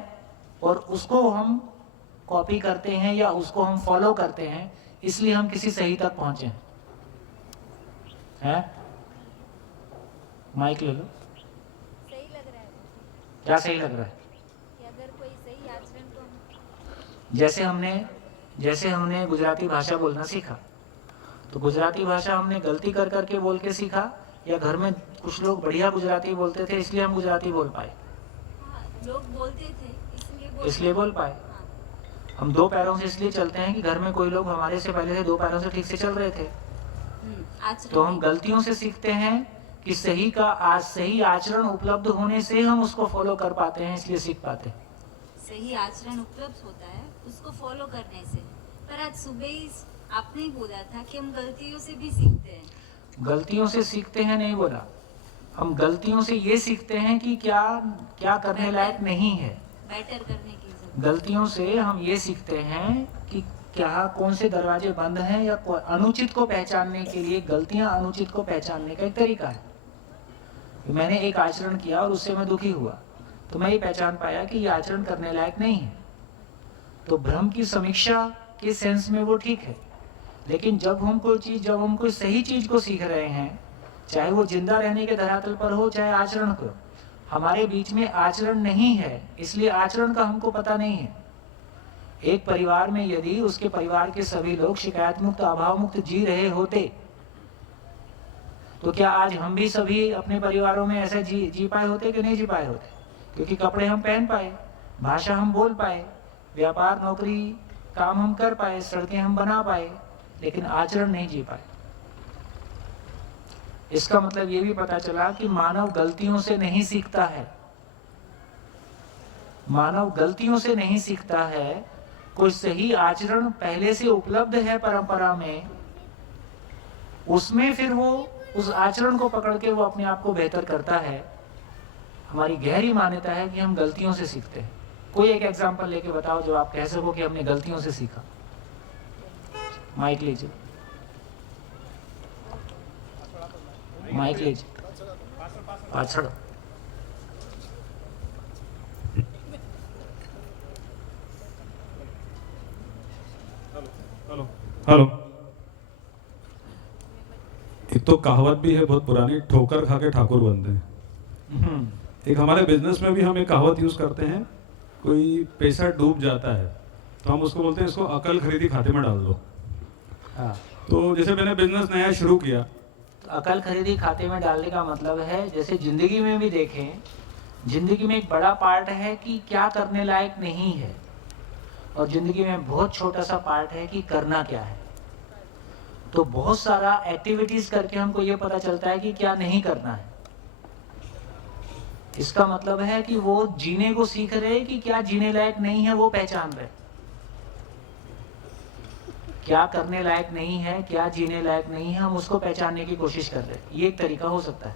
और उसको हम कॉपी करते हैं या उसको हम फॉलो करते हैं, इसलिए हम किसी सही तक पहुंचे हैं? माइक ले लो। सही लग रहा है। क्या सही लग रहा है? कि अगर कोई सही आचरण को जैसे हमने गुजराती भाषा बोलना सीखा, तो गुजराती भाषा हमने गलती कर करके बोल के सीखा, या घर में कुछ लोग बढ़िया गुजराती बोलते थे इसलिए हम गुजराती बोल पाए? लोग बोलते थे इसलिए बोल पाए। हम दो पैरों से इसलिए चलते हैं कि घर में कोई लोग हमारे से पहले से दो पैरों से ठीक से चल रहे थे। तो हम गलतियों से सीखते हैं कि सही आचरण उपलब्ध होने से हम उसको फॉलो कर पाते हैं, इसलिए सीख पाते हैं। सही आचरण उपलब्ध होता है उसको फॉलो करने से। पर आज सुबह ही आपने ही बोला था कि हम गलतियों से भी सीखते हैं। गलतियों से सीखते हैं नहीं बोला, हम गलतियों से ये सीखते हैं कि क्या करने लायक नहीं है। बेटर करने की जरूरत। गलतियों से हम ये सीखते हैं कि क्या कौन से दरवाजे बंद हैं, या अनुचित को पहचानने के लिए गलतियां अनुचित को पहचानने का एक तरीका है। मैंने एक आचरण किया और उससे मैं दुखी हुआ, तो मैं ये पहचान पाया कि ये आचरण करने लायक नहीं है। तो भ्रम की समीक्षा के सेंस में वो ठीक है, लेकिन जब हम कोई सही चीज को सीख रहे हैं, चाहे वो जिंदा रहने के धरातल पर हो चाहे आचरण को, हमारे बीच में आचरण नहीं है, इसलिए आचरण का हमको पता नहीं है। एक परिवार में यदि उसके परिवार के सभी लोग शिकायत मुक्त अभाव मुक्त जी रहे होते, तो क्या आज हम भी सभी अपने परिवारों में ऐसे जी पाए होते कि नहीं जी पाए होते? क्योंकि कपड़े हम पहन पाए, भाषा हम बोल पाए, व्यापार नौकरी काम हम कर पाए, सड़कें हम बना पाए, लेकिन आचरण नहीं जी पाए। इसका मतलब ये भी पता चला कि मानव गलतियों से नहीं सीखता है। मानव गलतियों से नहीं सीखता है, कोई सही आचरण पहले से उपलब्ध है परंपरा में, उसमें फिर वो उस आचरण को पकड़ के वो अपने आप को बेहतर करता है। हमारी गहरी मान्यता है कि हम गलतियों से सीखते हैं। कोई एक एग्जांपल लेके बताओ जो आप कह सको कि हमने गलतियों से सीखा। माइक लीजिए, माइक लीजिए, पाछड़। हेलो। एक तो कहावत भी है बहुत पुरानी, ठोकर खा के ठाकुर बनते हैं। एक हमारे बिजनेस में भी हम एक कहावत यूज करते हैं, कोई पैसा डूब जाता है तो हम उसको बोलते हैं इसको अकल खरीदी खाते में डाल दो। हाँ। तो जैसे मैंने बिजनेस नया शुरू किया, तो अकल खरीदी खाते में डालने का मतलब है, जैसे जिंदगी में भी देखें, जिंदगी में एक बड़ा पार्ट है कि क्या करने लायक नहीं है, और जिंदगी में बहुत छोटा सा पार्ट है कि करना क्या है। तो बहुत सारा एक्टिविटीज करके हमको ये पता चलता है कि क्या नहीं करना है। इसका मतलब है कि वो जीने को सीख रहे कि क्या जीने लायक नहीं है, वो पहचान रहे। क्या करने लायक नहीं है, क्या जीने लायक नहीं है, हम उसको पहचानने की कोशिश कर रहे हैं। ये एक तरीका हो सकता है।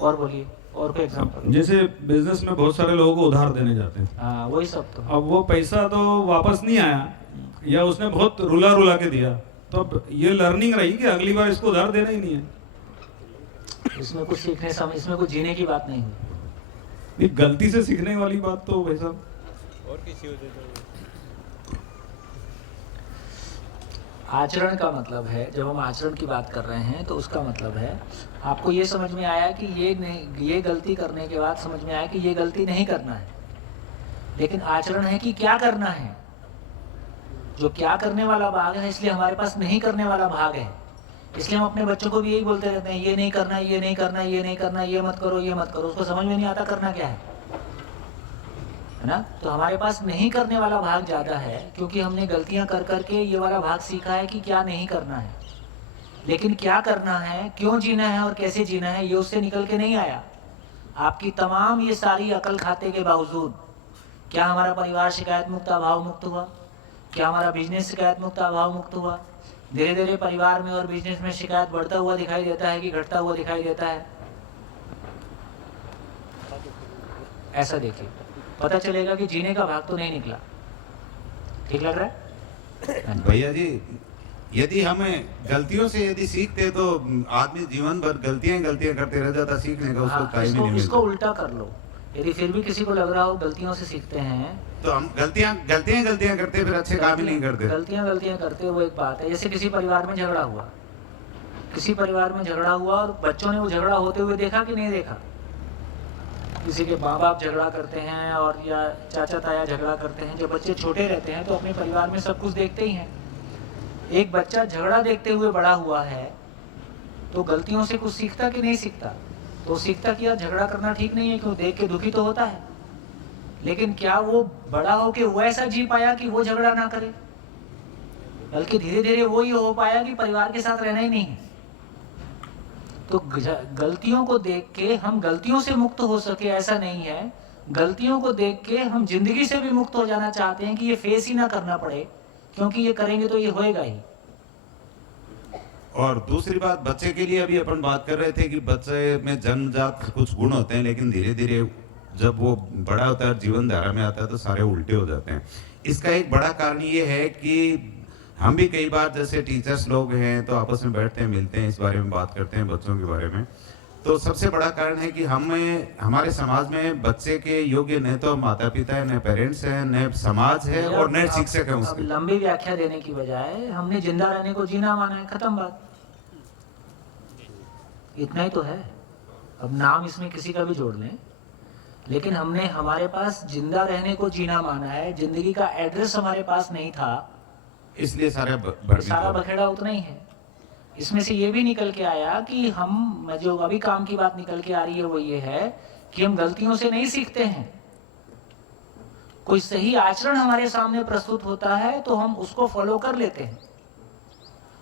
और बोलिए, और कोई एग्जांपल? जैसे बिजनेस में बहुत सारे लोगों को उधार देने जाते हैं। हाँ, वही सब। तो अब वो पैसा तो वापस नहीं आया, या उसने बहुत रुला के दिया, तो अब ये लर्निंग रही कि अगली बार इसको उधार देना ही नहीं है। इसमें कुछ सीखने इसमें कुछ जीने की बात नहीं है। ये गलती से सीखने वाली बात तो भाई साहब और किसी हो जाए। आचरण का मतलब है, जब हम आचरण की बात कर रहे हैं तो उसका मतलब है आपको ये समझ में आया कि ये गलती करने के बाद समझ में आया कि ये गलती नहीं करना है, लेकिन आचरण है कि क्या करना है। जो क्या करने वाला भाग है, इसलिए हमारे पास नहीं करने वाला भाग है। इसलिए हम अपने बच्चों को भी यही बोलते रहते हैं, ये नहीं करना, ये नहीं करना, ये नहीं करना, ये मत करो, ये मत करो। उसको समझ में नहीं आता करना क्या है ना। तो हमारे पास नहीं करने वाला भाग ज़्यादा है, क्योंकि हमने गलतियां कर करके ये वाला भाग सीखा है कि क्या नहीं करना है। लेकिन क्या करना है, क्यों जीना है और कैसे जीना है, ये उससे निकल के नहीं आया। आपकी तमाम ये सारी अकल खाते के बावजूद क्या हमारा परिवार शिकायत मुक्त अभाव मुक्त हुआ? क्या हमारा बिजनेस शिकायत मुक्त अभाव मुक्त हुआ? धीरे धीरे परिवार में और बिजनेस में शिकायत बढ़ता हुआ दिखाई देता है कि घटता हुआ दिखाई देता है? ऐसा देखिए, पता चलेगा कि जीने का भाग तो नहीं निकला। ठीक लग रहा है भैया जी? यदि हमें गलतियों से यदि सीखते तो आदमी जीवन भर गलतियां करते रह जाता, सीखने का उसको टाइम ही नहीं मिलता। इसको उल्टा कर लो, यदि फिर भी किसी को लग रहा हो गलतियों से सीखते हैं, तो हम गलतियां करते फिर अच्छे काम ही नहीं करते। गलतियां करते वो एक बात है। जैसे किसी परिवार में झगड़ा हुआ, किसी परिवार में झगड़ा हुआ और बच्चों ने वो झगड़ा होते हुए देखा कि नहीं देखा? किसी के माँ बाप झगड़ा करते हैं और या चाचा ताया झगड़ा करते हैं। जब बच्चे छोटे रहते हैं तो अपने परिवार में सब कुछ देखते ही हैं। एक बच्चा झगड़ा देखते हुए बड़ा हुआ है तो गलतियों से कुछ सीखता कि नहीं सीखता? तो सीखता कि यार झगड़ा करना ठीक नहीं है, क्यों? देख के दुखी तो होता है। लेकिन क्या वो बड़ा होके वो ऐसा जी पाया कि वो झगड़ा ना करे? बल्कि धीरे धीरे वो ही हो पाया कि परिवार के साथ रहना ही नहीं है। तो गलतियों को देख के हम गलतियों से मुक्त हो सके ऐसा नहीं है। गलतियों को देख के हम जिंदगी से भी मुक्त हो जाना चाहते हैं कि ये फेस ही ना करना पड़े, क्योंकि ये करेंगे तो ये होएगा ही। और दूसरी बात, बच्चे के लिए अभी अपन बात कर रहे थे कि बच्चे में जन्मजात कुछ गुण होते हैं, लेकिन धीरे धीरे जब वो बड़ा होता है, जीवन धारा में आता है, तो सारे उल्टे हो जाते हैं। इसका एक बड़ा कारण ये है कि हम भी कई बार जैसे टीचर्स लोग हैं तो आपस में बैठते हैं, मिलते हैं, इस बारे में बात करते हैं बच्चों के बारे में। तो सबसे बड़ा कारण है कि हमारे समाज में बच्चे के योग्य न तो माता पिता है, न पेरेंट्स हैं, न समाज है और न शिक्षक है उसके। लंबी व्याख्या देने की बजाय हमने जिंदा रहने को जीना माना है, खत्म बात। इतना ही तो है। अब नाम इसमें किसी का भी जोड़ लें, लेकिन हमने हमारे पास जिंदा रहने को जीना माना है। जिंदगी का एड्रेस हमारे पास नहीं था, इसलिए सारा बखेड़ा उतना ही है। इसमें से ये भी निकल के आया कि हम, जो अभी काम की बात निकल के आ रही है वो ये है कि हम गलतियों से नहीं सीखते हैं। कोई सही आचरण हमारे सामने प्रस्तुत होता है तो हम उसको फॉलो कर लेते हैं।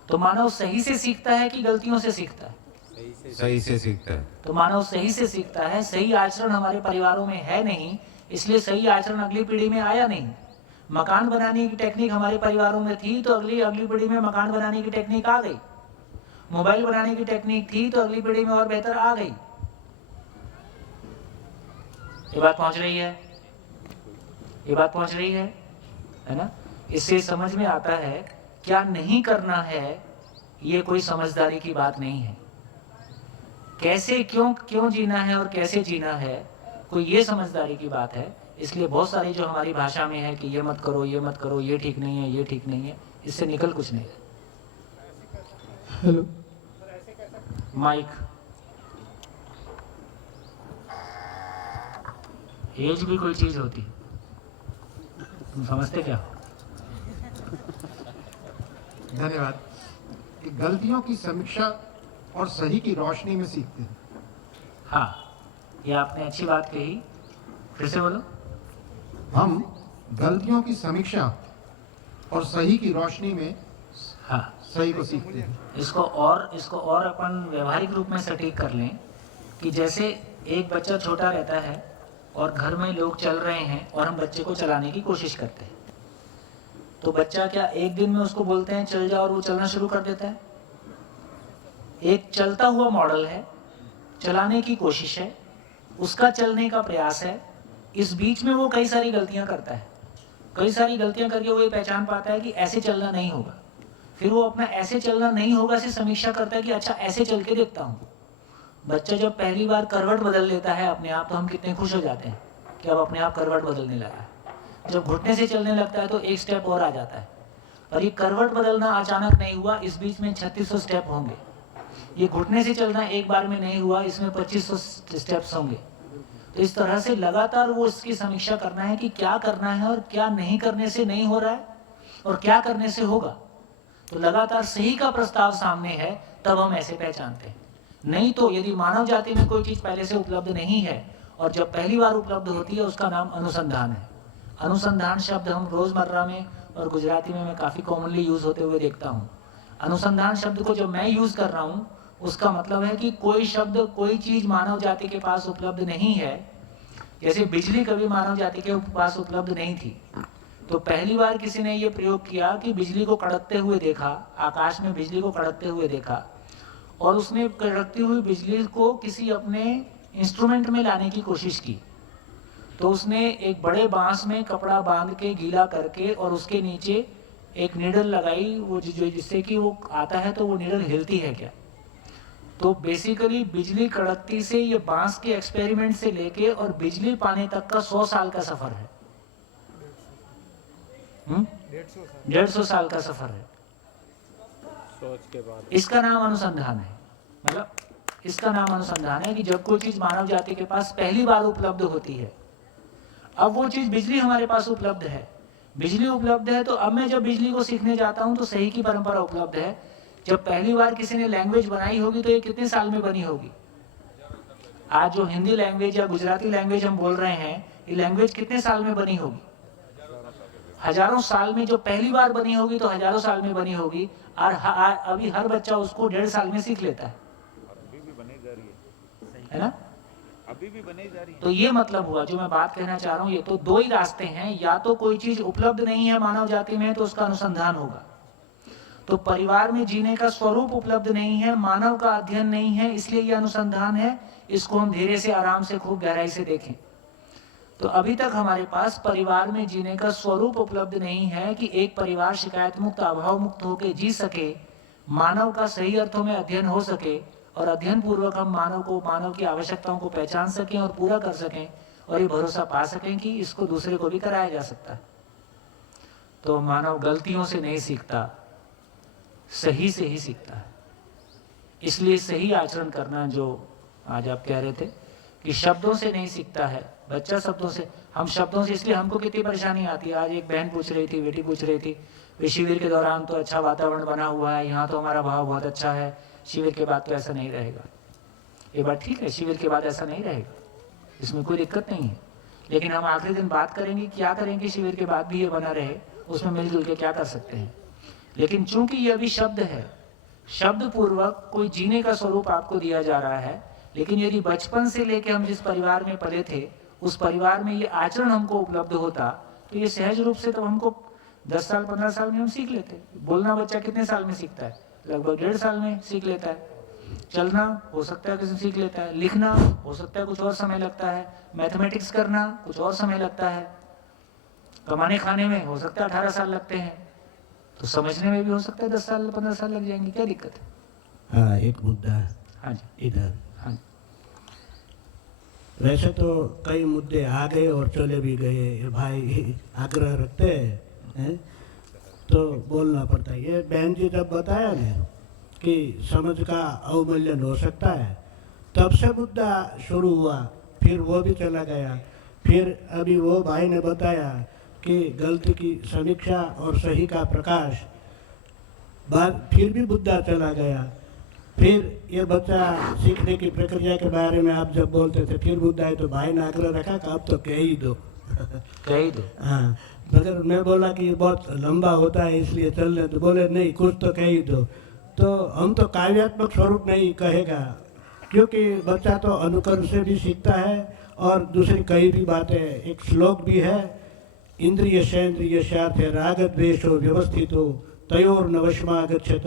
तो मानव सही से सीखता है कि गलतियों से सीखता है? सही से सीखता है। तो मानव सही से सीखता है। सही आचरण हमारे परिवारों में है नहीं, इसलिए सही आचरण अगली पीढ़ी में आया नहीं। मकान बनाने की टेक्निक हमारे परिवारों में थी तो अगली पीढ़ी में मकान बनाने की टेक्निक आ गई। मोबाइल बनाने की टेक्निक थी तो अगली पीढ़ी में और बेहतर आ गई। ये बात पहुंच रही है? ये बात पहुंच रही है ना? इससे समझ में आता है क्या नहीं करना है ये कोई समझदारी की बात नहीं है। कैसे क्यों जीना है और कैसे जीना है कोई ये समझदारी की बात है। इसलिए बहुत सारी जो हमारी भाषा में है कि ये मत करो, ये मत करो, ये ठीक नहीं है, ये ठीक नहीं है, इससे निकल कुछ नहीं है। हेलो माइक, एज भी कोई चीज होती, तुम समझते क्या? धन्यवाद। कि गलतियों की समीक्षा और सही की रोशनी में सीखते हैं। हाँ, ये आपने अच्छी बात कही, फिर से बोलो। हम गलतियों की समीक्षा और सही की रोशनी में सही को सीखते हैं। इसको और अपन व्यवहारिक रूप में सटीक कर लें कि जैसे एक बच्चा छोटा रहता है और घर में लोग चल रहे हैं और हम बच्चे को चलाने की कोशिश करते हैं, तो बच्चा क्या एक दिन में उसको बोलते हैं चल जा और वो चलना शुरू कर देता है? एक चलता हुआ मॉडल है, चलाने की कोशिश है, उसका चलने का प्रयास है। इस बीच में वो कई सारी गलतियां करता है। कई सारी गलतियां करके वो ये पहचान पाता है कि ऐसे चलना नहीं होगा। फिर वो अपना ऐसे चलना नहीं होगा से समीक्षा करता है कि अच्छा ऐसे चल के देखता हूँ। बच्चा जब पहली बार करवट बदल लेता है अपने आप, तो हम कितने खुश हो जाते हैं कि अब अपने आप करवट बदलने लगा है। जब घुटने से चलने लगता है तो एक स्टेप और आ जाता है। और ये करवट बदलना अचानक नहीं हुआ, इस बीच में 3600 स्टेप होंगे। ये घुटने से चलना एक बार में नहीं हुआ, इसमें 2500 स्टेप्स होंगे। तो इस तरह से लगातार वो इसकी समीक्षा करना है कि क्या करना है और क्या नहीं करने से नहीं हो रहा है, और क्या करने से होगा। तो लगातार सही का प्रस्ताव सामने है तब हम ऐसे पहचानते हैं। नहीं तो यदि मानव जाति में कोई चीज पहले से उपलब्ध नहीं है और जब पहली बार उपलब्ध होती है उसका नाम अनुसंधान है। अनुसंधान शब्द हम रोजमर्रा में और गुजराती में मैं काफी कॉमनली यूज होते हुए देखता हूँ। अनुसंधान शब्द को जब मैं यूज कर रहा हूँ उसका मतलब है कि कोई शब्द कोई चीज मानव जाति के पास उपलब्ध नहीं है। जैसे बिजली कभी मानव जाति के पास उपलब्ध नहीं थी, तो पहली बार किसी ने ये प्रयोग किया कि बिजली को कड़कते हुए देखा, आकाश में बिजली को कड़कते हुए देखा और उसने कड़कती हुई बिजली को किसी अपने इंस्ट्रूमेंट में लाने की कोशिश की। तो उसने एक बड़े बांस में कपड़ा बांध के गीला करके और उसके नीचे एक नीडल लगाई, वो जिससे कि वो आता है तो वो नीडल हिलती है क्या। तो बेसिकली बिजली कड़कती से ये बांस के एक्सपेरिमेंट से लेके और बिजली पाने तक का 100 साल का सफर है। 150 साल का सफर है। सोच के बाद इसका नाम अनुसंधान है। मतलब इसका नाम अनुसंधान है कि जब कोई चीज मानव जाति के पास पहली बार उपलब्ध होती है। अब वो चीज बिजली हमारे पास उपलब्ध है, बिजली उपलब्ध है, तो अब मैं जब बिजली को सीखने जाता हूं तो सही की परंपरा उपलब्ध है। जब पहली बार किसी ने लैंग्वेज बनाई होगी तो ये कितने साल में बनी होगी। आज जो हिंदी लैंग्वेज या गुजराती लैंग्वेज हम बोल रहे हैं, ये लैंग्वेज कितने साल में बनी होगी। हजारों साल में जो पहली बार बनी होगी तो हजारों साल में बनी होगी। और अभी हर बच्चा उसको 1.5 साल में सीख लेता है ना। अभी भी बने जा रही है। तो ये मतलब हुआ जो मैं बात कहना चाह रहा हूँ। ये तो दो ही रास्ते हैं, या तो कोई चीज उपलब्ध नहीं है मानव जाति में तो उसका अनुसंधान होगा। तो परिवार में जीने का स्वरूप उपलब्ध नहीं है, मानव का अध्ययन नहीं है, इसलिए ये अनुसंधान है। इसको हम धीरे से आराम से खूब गहराई से देखें। तो अभी तक हमारे पास परिवार में जीने का स्वरूप उपलब्ध नहीं है कि एक परिवार शिकायत मुक्त अभाव मुक्त होकर जी सके, मानव का सही अर्थों में अध्ययन हो सके और अध्ययन पूर्वक हम मानव की आवश्यकताओं को पहचान सकें और पूरा कर सकें और ये भरोसा पा सकें कि इसको दूसरे को भी कराया जा सकता है। तो मानव गलतियों से नहीं सीखता, सही से ही सीखता है। इसलिए सही आचरण करना, जो आज आप कह रहे थे कि शब्दों से नहीं सीखता है बच्चा, शब्दों से। हम शब्दों से, इसलिए हमको कितनी परेशानी आती है। आज एक बहन पूछ रही थी, बेटी पूछ रही थी, वे शिविर के दौरान तो अच्छा वातावरण बना हुआ है, यहाँ तो हमारा भाव बहुत अच्छा है, शिविर के बाद तो ऐसा नहीं रहेगा। ये बात ठीक है, शिविर के बाद ऐसा नहीं रहेगा, इसमें कोई दिक्कत नहीं है। लेकिन हम आखिरी दिन बात करेंगे क्या करेंगे शिविर के बाद भी ये बना रहे, उसमें मिलजुल के क्या कर सकते हैं। लेकिन चूंकि ये अभी शब्द है, शब्द पूर्वक कोई जीने का स्वरूप आपको दिया जा रहा है। लेकिन यदि बचपन से लेके हम जिस परिवार में पले थे उस परिवार में ये आचरण हमको उपलब्ध होता तो ये सहज रूप से तब हमको 10 साल 15 साल में हम सीख लेते। बोलना बच्चा कितने साल में सीखता है? लगभग 1.5 साल में सीख लेता है। चलना हो सकता है किसी सीख लेता है, लिखना हो सकता है कुछ और समय लगता है, मैथमेटिक्स करना कुछ और समय लगता है, कमाने खाने में हो सकता है 18 साल लगते हैं, तो समझने में भी हो सकता है 10 साल 15 साल लग जाएंगे। क्या दिक्कत है? हाँ, एक मुद्दा हाँ जी इधर। हाँ। वैसे तो कई मुद्दे आ गए और चले भी गए, भाई आग्रह रखते हैं तो बोलना पड़ता है। ये बहन जी जब बताया ना कि समझ का अवमूल्यन हो सकता है, तब से मुद्दा शुरू हुआ, फिर वो भी चला गया। फिर अभी वो भाई ने बताया कि गलती की समीक्षा और सही का प्रकाश, बाद फिर भी मुद्दा चला गया। फिर ये बच्चा सीखने की प्रक्रिया के बारे में आप जब बोलते थे, फिर मुद्दा है तो भाई ने आग्रह रखा कि आप तो कह ही दो कह ही दो। हाँ, मगर मैं बोला कि ये बहुत लंबा होता है इसलिए चलने, तो बोले नहीं कुछ तो कह ही दो। तो हम तो काव्यात्मक स्वरूप नहीं कहेगा, क्योंकि बच्चा तो अनुकरण से भी सीखता है और दूसरी कई भी बातें। एक श्लोक भी है, इंद्रिय सेन्द्रिय स्वार्थे राग द्वेषो व्यवस्थितो तयोर नवशमागच्छत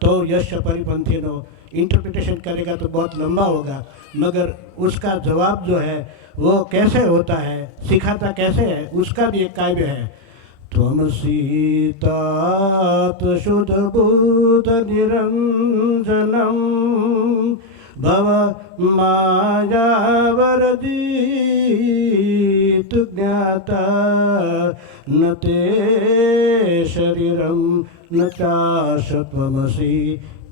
तो यश परिपंथिनो। इंटरप्रिटेशन करेगा तो बहुत लंबा होगा, मगर उसका जवाब जो है वो कैसे होता है, सिखाता कैसे है, उसका भी एक काव्य है। त्वमसि तात शुद्ध बुद्ध निरंजनम भव माया वरदीत ज्ञाता न ते शरीरम न चाशत्वमसि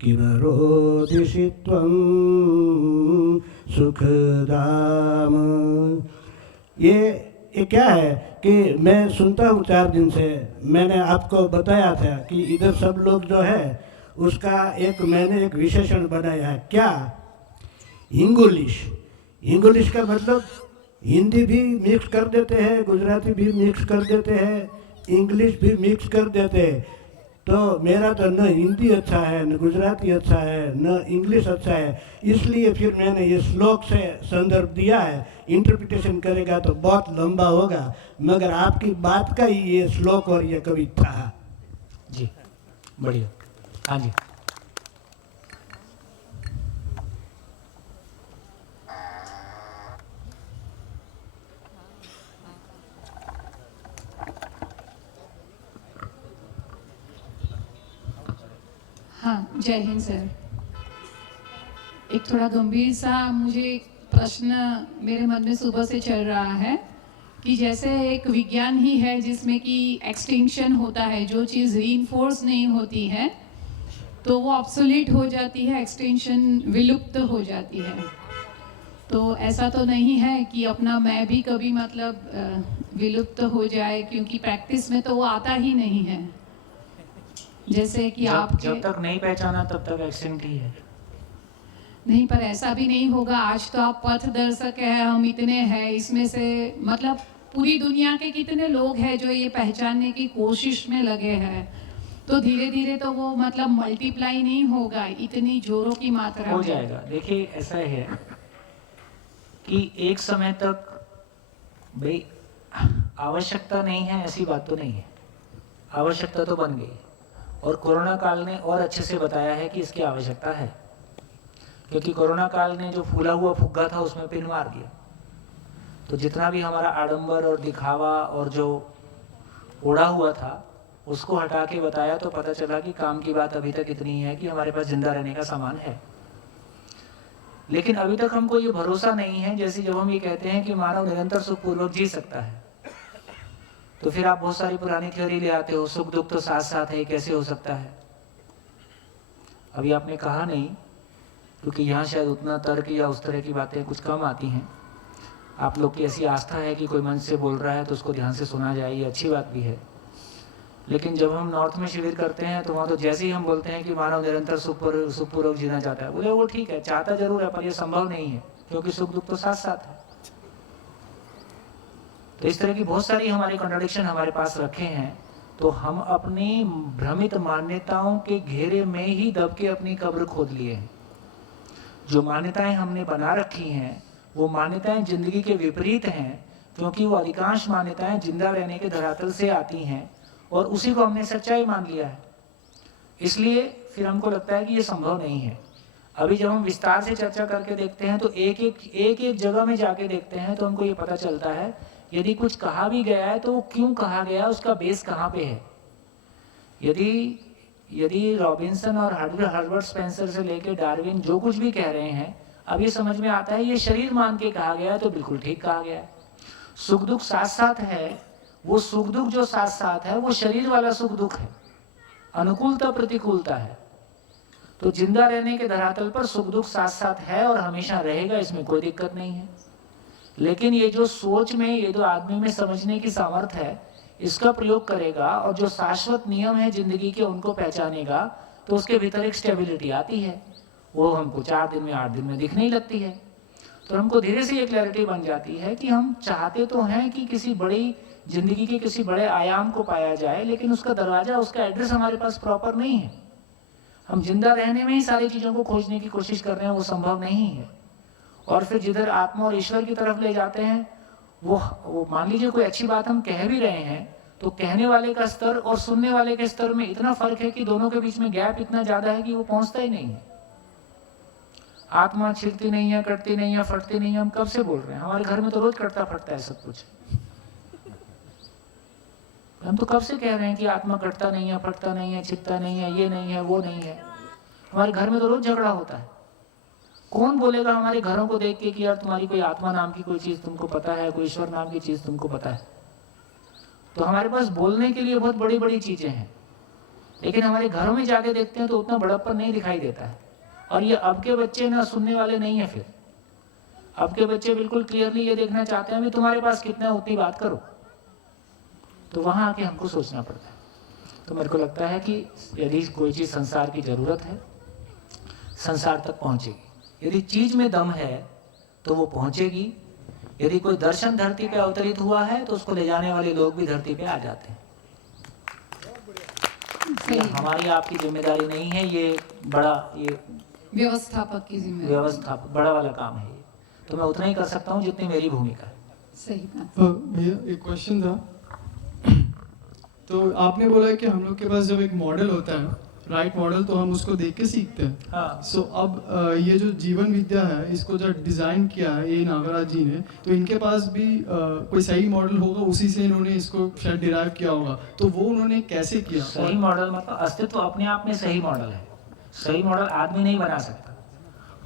किमरोदिषि त्वं सुखधाम। ये ये क्या है कि मैं सुनता हूँ 4 दिन से, मैंने आपको बताया था कि इधर सब लोग जो है उसका मैंने एक विशेषण बनाया है, क्या इंग्लिश का मतलब हिंदी भी मिक्स कर देते हैं, गुजराती भी मिक्स कर देते हैं, इंग्लिश भी मिक्स कर देते हैं। तो मेरा तो न हिंदी अच्छा है, न गुजराती अच्छा है, न इंग्लिश अच्छा है, इसलिए फिर मैंने ये श्लोक से संदर्भ दिया है। इंटरप्रिटेशन करेगा तो बहुत लंबा होगा, मगर आपकी बात का ही ये श्लोक और ये कविता है। जी बढ़िया। हाँ जी। हाँ, जय हिंद सर। एक थोड़ा गंभीर सा मुझे प्रश्न मेरे मन में सुबह से चल रहा है कि जैसे एक विज्ञान ही है जिसमें कि एक्सटिंक्शन होता है, जो चीज़ रीइंफोर्स नहीं होती है तो वो ऑब्सोलीट हो जाती है, एक्सटिंक्शन विलुप्त हो जाती है। तो ऐसा तो नहीं है कि अपना मैं भी कभी मतलब विलुप्त हो जाए, क्योंकि प्रैक्टिस में तो वो आता ही नहीं है। जैसे कि आप जब तक नहीं पहचाना तब तक एक्सटिंक्ट ही है। नहीं, पर ऐसा भी नहीं होगा। आज तो आप पथ दर्शक है, हम इतने हैं, इसमें से मतलब पूरी दुनिया के कितने लोग हैं जो ये पहचानने की कोशिश में लगे हैं, तो धीरे धीरे तो वो मतलब मल्टीप्लाई नहीं होगा इतनी जोरों की मात्रा हो में। जाएगा। देखिए ऐसा है कि एक समय तक भाई आवश्यकता नहीं है ऐसी बात तो नहीं है, आवश्यकता तो बन गई, और कोरोना काल ने और अच्छे से बताया है कि इसकी आवश्यकता है, क्योंकि कोरोना काल ने जो फूला हुआ फुग्गा था उसमें पिन मार दिया। तो जितना भी हमारा आडंबर और दिखावा और जो ओढ़ा हुआ था उसको हटा के बताया, तो पता चला कि काम की बात अभी तक इतनी है कि हमारे पास जिंदा रहने का सामान है। लेकिन अभी तक हमको ये भरोसा नहीं है, जैसे जब हम ये कहते हैं कि मानव निरंतर सुखपूर्वक जी सकता है, तो फिर आप बहुत सारी पुरानी थ्योरी ले आते हो, सुख दुख तो साथ साथ है, कैसे हो सकता है। अभी आपने कहा नहीं, क्योंकि यहाँ शायद उतना तर्क या उस तरह की बातें कुछ कम आती हैं। आप लोग की ऐसी आस्था है कि कोई मन से बोल रहा है तो उसको ध्यान से सुना जाए, ये अच्छी बात भी है। लेकिन जब हम नॉर्थ में शिविर करते हैं तो वहाँ तो जैसे ही हम बोलते हैं कि मानव निरंतर सुखपूर्वक जीना चाहता है, बोले वो ठीक है, चाहता जरूर है, पर ये संभव नहीं है, क्योंकि सुख दुख तो साथ साथ है। तो इस तरह की बहुत सारी हमारे कॉन्ट्रडिक्शन हमारे पास रखे हैं, तो हम अपनी भ्रमित मान्यताओं के घेरे में ही दब के अपनी कब्र खोद लिए हैं। जो मान्यताएं हमने बना रखी हैं वो मान्यताएं जिंदगी के विपरीत हैं, क्योंकि वो अधिकांश मान्यताएं जिंदा रहने के धरातल से आती हैं और उसी को हमने सच्चाई मान लिया है। इसलिए फिर हमको लगता है कि ये संभव नहीं है। अभी जब हम विस्तार से चर्चा करके देखते हैं तो एक जगह में जाके देखते हैं तो हमको ये पता चलता है यदि कुछ कहा भी गया है तो वो क्यों कहा गया, उसका बेस कहाँ पे है। यदि रॉबिन्सन और हर्बर्ट स्पेंसर से लेके डार्विन जो कुछ भी कह रहे हैं, अब ये समझ में आता है ये शरीर मान के कहा गया है तो बिल्कुल ठीक कहा गया है। सुख दुख साथ साथ है, वो सुख दुख जो साथ साथ है वो शरीर वाला सुख दुख है, अनुकूलता प्रतिकूलता है। तो जिंदा रहने के धरातल पर सुख दुख साथ साथ है और हमेशा रहेगा, इसमें कोई दिक्कत नहीं है। लेकिन ये जो सोच में, ये जो आदमी में समझने की सामर्थ्य है, इसका प्रयोग करेगा और जो शाश्वत नियम है जिंदगी के उनको पहचानेगा, तो उसके भीतर एक स्टेबिलिटी आती है। वो हमको 4 दिन में 8 दिन में दिखने ही लगती है। तो हमको धीरे से ये क्लैरिटी बन जाती है कि हम चाहते तो हैं कि किसी बड़ी जिंदगी के किसी बड़े आयाम को पाया जाए, लेकिन उसका दरवाजा, उसका एड्रेस हमारे पास प्रॉपर नहीं है। हम जिंदा रहने में ही सारी चीज़ों को खोजने की कोशिश कर रहे हैं, वो संभव नहीं है। और फिर जिधर आत्मा और ईश्वर की तरफ ले जाते हैं, वो मान लीजिए कोई अच्छी बात हम कह भी रहे हैं तो कहने वाले का स्तर और सुनने वाले के स्तर में इतना फर्क है कि दोनों के बीच में गैप इतना ज्यादा है कि वो पहुंचता ही नहीं है। आत्मा छिलती नहीं है, कटती नहीं है, फटती नहीं है, हम कब से बोल रहे हैं? हमारे घर में तो रोज कटता फटता है सब कुछ। हम तो कब से कह रहे हैं कि आत्मा कटता नहीं है, फटता नहीं है, छिपता नहीं है, ये नहीं है, वो नहीं है। हमारे घर में तो रोज झगड़ा होता है। कौन बोलेगा हमारे घरों को देख के कि यार तुम्हारी कोई आत्मा नाम की कोई चीज तुमको पता है, कोई ईश्वर नाम की चीज तुमको पता है? तो हमारे पास बोलने के लिए बहुत बड़ी बड़ी चीजें हैं, लेकिन हमारे घरों में जाके देखते हैं तो उतना बड़प्पन नहीं दिखाई देता है। और ये अब के बच्चे ना सुनने वाले नहीं है। फिर अब के बच्चे बिल्कुल क्लियरली ये देखना चाहते हैं भी तुम्हारे पास कितना है उतनी बात करो, तो वहाँ आके हमको सोचना पड़ता है। तो मेरे को लगता है कि यदि कोई चीज़ संसार की ज़रूरत है, संसार तक पहुँचेगी। यदि चीज़ में दम है तो वो पहुँचेगी। यदि कोई दर्शन धरती पे अवतरित हुआ है तो उसको ले जाने वाले लोग भी धरती पे आ जाते हैं। ये हमारी आपकी जिम्मेदारी नहीं है, ये बड़ा ये व्यवस्थापक की जिम्मेदारी, व्यवस्थापक बड़ा वाला काम है। ये तो मैं उतना ही कर सकता हूँ जितनी मेरी भूमिका है। सही बात। भैया एक क्वेश्चन था, तो आपने बोला कि हम लोग के पास जब एक मॉडल होता है, राइट मॉडल, तो हम उसको देख के सीखते हैं। हाँ। सो अब ये जो जीवन विद्या है, इसको जब डिज़ाइन किया है ये नागराज जी ने, तो इनके पास भी कोई सही मॉडल होगा, उसी से इन्होंने इसको शायद डिराइव किया होगा, तो वो उन्होंने कैसे किया? सही मॉडल मतलब अस्तित्व अपने आप में सही मॉडल है। सही मॉडल आदमी नहीं बना सकता।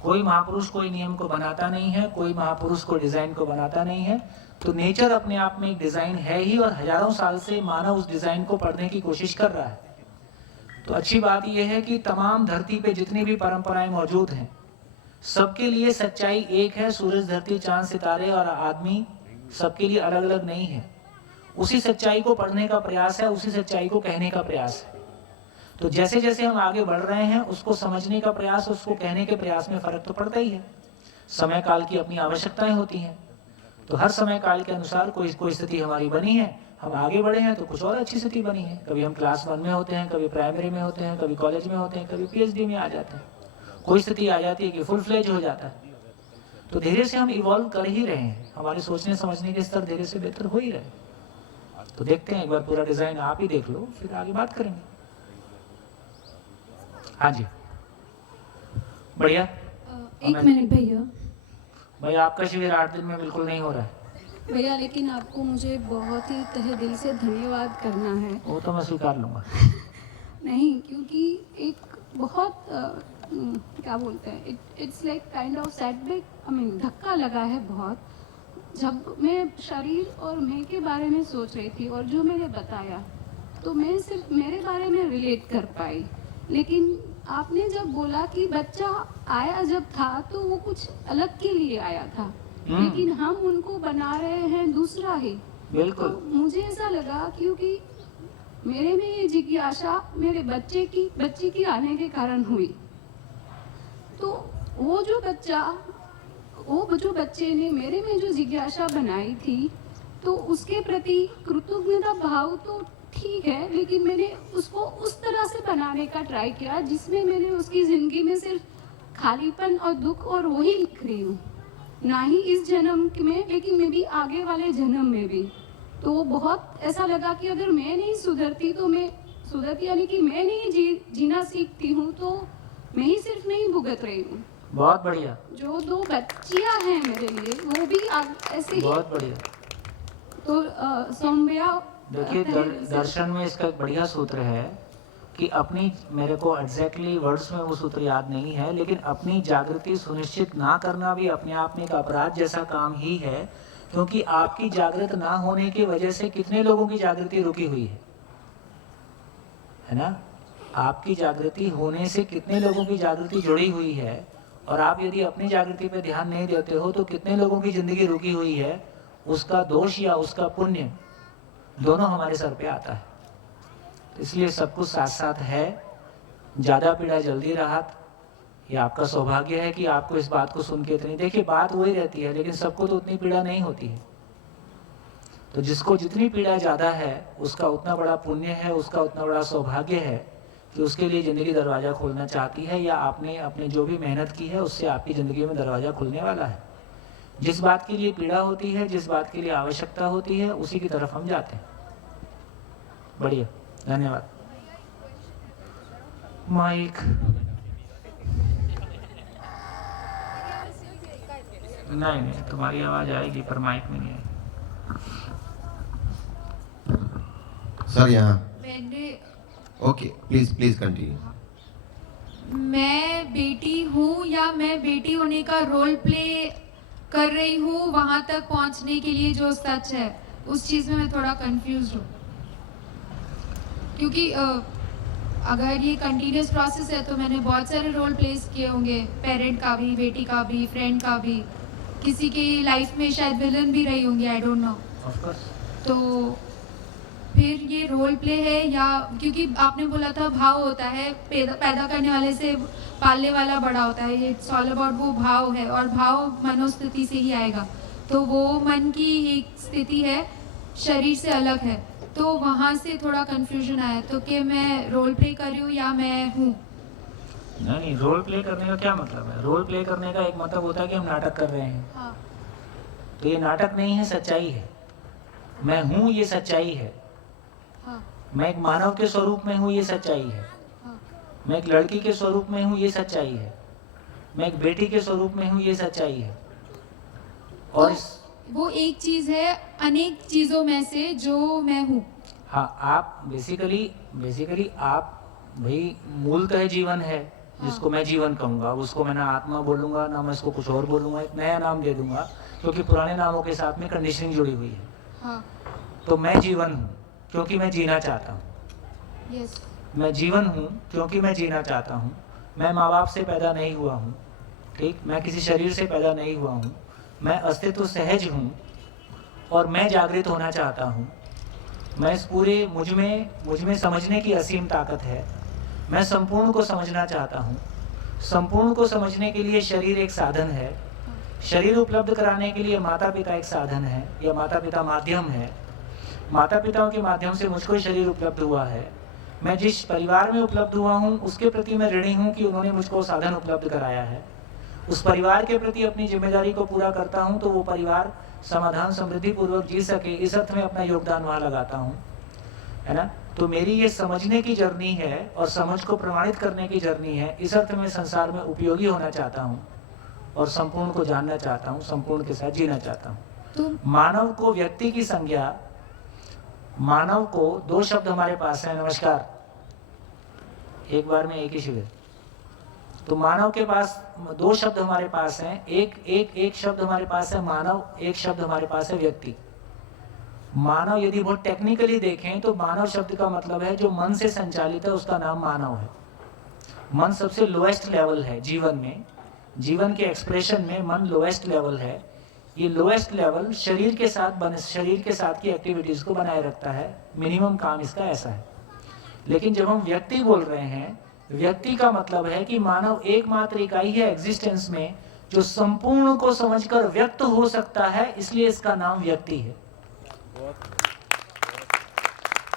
कोई महापुरुष कोई नियम को बनाता नहीं है, कोई महापुरुष को डिज़ाइन को बनाता नहीं है। तो नेचर अपने आप में एक डिज़ाइन है ही, और हजारों साल से मानव उस डिज़ाइन को पढ़ने की कोशिश कर रहा है। तो अच्छी बात यह है कि तमाम धरती पे जितनी भी परंपराएं मौजूद हैं, सबके लिए सच्चाई एक है। सूरज, धरती, चांद, सितारे और आदमी सबके लिए अलग अलग नहीं है। उसी सच्चाई को पढ़ने का प्रयास है, उसी सच्चाई को कहने का प्रयास है। तो जैसे जैसे हम आगे बढ़ रहे हैं, उसको समझने का प्रयास, उसको कहने के प्रयास में फर्क तो पड़ता ही है। समय काल की अपनी आवश्यकताएं होती हैं। तो हर समय काल के अनुसार कोई स्थिति हमारी बनी है, हम आगे बढ़े हैं तो कुछ और अच्छी स्थिति बनी है। कभी हम क्लास 1 में होते हैं, कभी प्राइमरी में होते हैं, कभी कॉलेज में होते हैं, कभी PhD में आ जाते हैं। कोई स्थिति आ जाती है कि फुल फ्लेज हो जाता है। तो धीरे से हम इवॉल्व कर ही रहे हैं। हमारे सोचने समझने के स्तर धीरे से बेहतर हो ही रहे हैं। तो देखते हैं, एक बार पूरा डिजाइन आप ही देख लो, फिर आगे बात करेंगे। हाँ जी, बढ़िया। एक मिनट भैया, आपका शिविर 8 दिन में बिल्कुल नहीं हो रहा है भैया, लेकिन आपको मुझे बहुत ही तहे दिल से धन्यवाद करना है। वो तो मैं स्वीकार लूँगा। नहीं, क्योंकि एक बहुत क्या बोलते हैं, it's like kind of setback, I mean धक्का लगा है बहुत। जब मैं शरीर और मैं के बारे में सोच रही थी और जो मैंने बताया, तो मैं सिर्फ मेरे बारे में रिलेट कर पाई। लेकिन आपने जब बोला कि बच्चा आया जब था तो वो कुछ अलग के लिए आया था, लेकिन हम उनको बना रहे हैं दूसरा ही। बिल्कुल। तो मुझे ऐसा लगा, क्योंकि मेरे में ये जिज्ञासा मेरे बच्चे की आने के कारण हुई। तो वो जो बच्चे ने मेरे में जो जिज्ञासा बनाई थी, तो उसके प्रति कृतज्ञता भाव तो ठीक है, लेकिन मैंने उसको उस तरह से बनाने का ट्राई किया जिसमें मैंने उसकी जिंदगी में सिर्फ खालीपन और दुख और वही लिख रही हूँ, ना ही इस जन्म में, लेकिन मैं भी आगे वाले जन्म में भी। तो बहुत ऐसा लगा कि अगर मैं नहीं सुधरती तो मैं सुधरती, यानी कि मैं नहीं जीना सीखती हूँ तो मैं ही सिर्फ नहीं भुगत रही हूँ। बहुत बढ़िया। जो 2 बच्चियाँ हैं मेरे लिए, वो भी ऐसे ही। बहुत बढ़िया। तो सौम्या, देखिए, दर्शन में इसका एक बढ़िया सूत्र है कि अपनी, मेरे को एग्जैक्टली वर्ड्स में वो सूत्र याद नहीं है, लेकिन अपनी जागृति सुनिश्चित ना करना भी अपने आप में एक अपराध जैसा काम ही है। क्योंकि आपकी जागृत ना होने की वजह से कितने लोगों की जागृति रुकी हुई है ना? आपकी जागृति होने से कितने लोगों की जागृति जुड़ी हुई है, और आप यदि अपनी जागृति पे ध्यान नहीं देते हो तो कितने लोगों की जिंदगी रुकी हुई है। उसका दोष या उसका पुण्य दोनों हमारे सर पे आता है। इसलिए सब कुछ साथ साथ है। ज़्यादा पीड़ा जल्दी राहत, ये आपका सौभाग्य है कि आपको इस बात को सुन के इतनी, देखिए बात वही रहती है, लेकिन सबको तो उतनी पीड़ा नहीं होती है। तो जिसको जितनी पीड़ा ज़्यादा है उसका उतना बड़ा पुण्य है, उसका उतना बड़ा सौभाग्य है कि उसके लिए ज़िंदगी दरवाज़ा खोलना चाहती है, या आपने अपने जो भी मेहनत की है उससे आपकी ज़िंदगी में दरवाज़ा खुलने वाला है। जिस बात के लिए पीड़ा होती है, जिस बात के लिए आवश्यकता होती है, उसी की तरफ हम जाते हैं। बढ़िया, धन्यवाद। माइक नहीं, तुम्हारी आवाज आएगी पर माइक में नहीं आएगी। सर यहाँ। मैंने, ओके, प्लीज कंटिन्यू। मैं बेटी हूँ या मैं बेटी होने का रोल प्ले कर रही हूँ वहाँ तक पहुँचने के लिए जो सच है, उस चीज़ में मैं थोड़ा कंफ्यूज हूँ। क्योंकि अगर ये कंटिन्यूस प्रोसेस है तो मैंने बहुत सारे रोल प्लेस किए होंगे, पेरेंट का भी, बेटी का भी, फ्रेंड का भी, किसी की लाइफ में शायद विलन भी रही होंगी, I don't know. Of course. तो फिर ये रोल प्ले है या, क्योंकि आपने बोला था भाव होता है, पैदा करने वाले से पालने वाला बड़ा होता है, ये इट्स ऑल अबाउट वो भाव है, और भाव मनोस्थिति से ही आएगा। तो वो मन की एक स्थिति है, शरीर से अलग है, तो वहाँ से थोड़ा कंफ्यूजन आया। तो कि मैं रोल प्ले कर रही हूँ या मैं हूँ? नहीं, रोल प्ले करने का क्या मतलब है? रोल प्ले करने का एक मतलब होता है कि हम नाटक कर रहे हैं। हाँ। तो ये नाटक नहीं है, सच्चाई है। मैं हूँ, ये सच्चाई है। हाँ। मैं एक मानव के स्वरूप में हूँ, ये सच्चाई है। हाँ। मैं एक लड़की के स्वरूप में हूँ, ये सच्चाई है। मैं एक बेटी के स्वरूप में हूँ, ये सच्चाई है। और वो एक चीज़ है अनेक चीज़ों में से जो मैं हूँ। हाँ, आप बेसिकली आप भाई मूलतः जीवन है, जिसको मैं जीवन कहूँगा, उसको मैं ना आत्मा बोलूँगा ना मैं इसको कुछ और बोलूँगा, एक नया नाम दे दूंगा, क्योंकि पुराने नामों के साथ में कंडीशनिंग जुड़ी हुई है। हाँ। तो मैं जीवन हूँ क्योंकि मैं जीना चाहता हूँ। यस। मैं जीवन हूँ क्योंकि मैं जीना चाहता हूँ। मैं माँ बाप से पैदा नहीं हुआ हूँ, ठीक, मैं किसी शरीर से पैदा नहीं हुआ हूँ। मैं अस्तित्व सहज हूँ और मैं जागृत होना चाहता हूँ। मैं इस पूरे मुझ में समझने की असीम ताकत है। मैं संपूर्ण को समझना चाहता हूँ। संपूर्ण को समझने के लिए शरीर एक साधन है। शरीर उपलब्ध कराने के लिए माता पिता एक साधन है, या माता पिता माध्यम है। माता पिताओं के माध्यम से मुझको शरीर उपलब्ध हुआ है। मैं जिस परिवार में उपलब्ध हुआ हूँ उसके प्रति मैं ऋणी हूँ कि उन्होंने मुझको साधन उपलब्ध कराया है। उस परिवार के प्रति अपनी जिम्मेदारी को पूरा करता हूँ तो वो परिवार समाधान समृद्धि पूर्वक जी सके, इस अर्थ में अपना योगदान वहाँ लगाता हूँ, है ना। तो मेरी ये समझने की जर्नी है और समझ को प्रमाणित करने की जर्नी है। इस अर्थ में संसार में उपयोगी होना चाहता हूँ और संपूर्ण को जानना चाहता हूँ, संपूर्ण के साथ जीना चाहता हूँ। मानव को व्यक्ति की संज्ञा, मानव को दो शब्द हमारे पास है, नमस्कार, एक बार में एक ही शिविर। तो मानव के पास दो शब्द हमारे पास हैं, एक शब्द हमारे पास है मानव, एक शब्द हमारे पास है व्यक्ति। मानव यदि बहुत टेक्निकली देखें तो मानव शब्द का मतलब है जो मन से संचालित है, उसका नाम मानव है। मन सबसे लोएस्ट लेवल है जीवन में, जीवन के एक्सप्रेशन में मन लोएस्ट लेवल है। ये लोएस्ट लेवल शरीर के साथ की एक्टिविटीज को बनाए रखता है, मिनिमम काम इसका ऐसा है। लेकिन जब हम व्यक्ति बोल रहे हैं, व्यक्ति का मतलब है कि मानव एकमात्र इकाई है एग्जिस्टेंस में जो संपूर्ण को समझकर व्यक्त हो सकता है, इसलिए इसका नाम व्यक्ति है।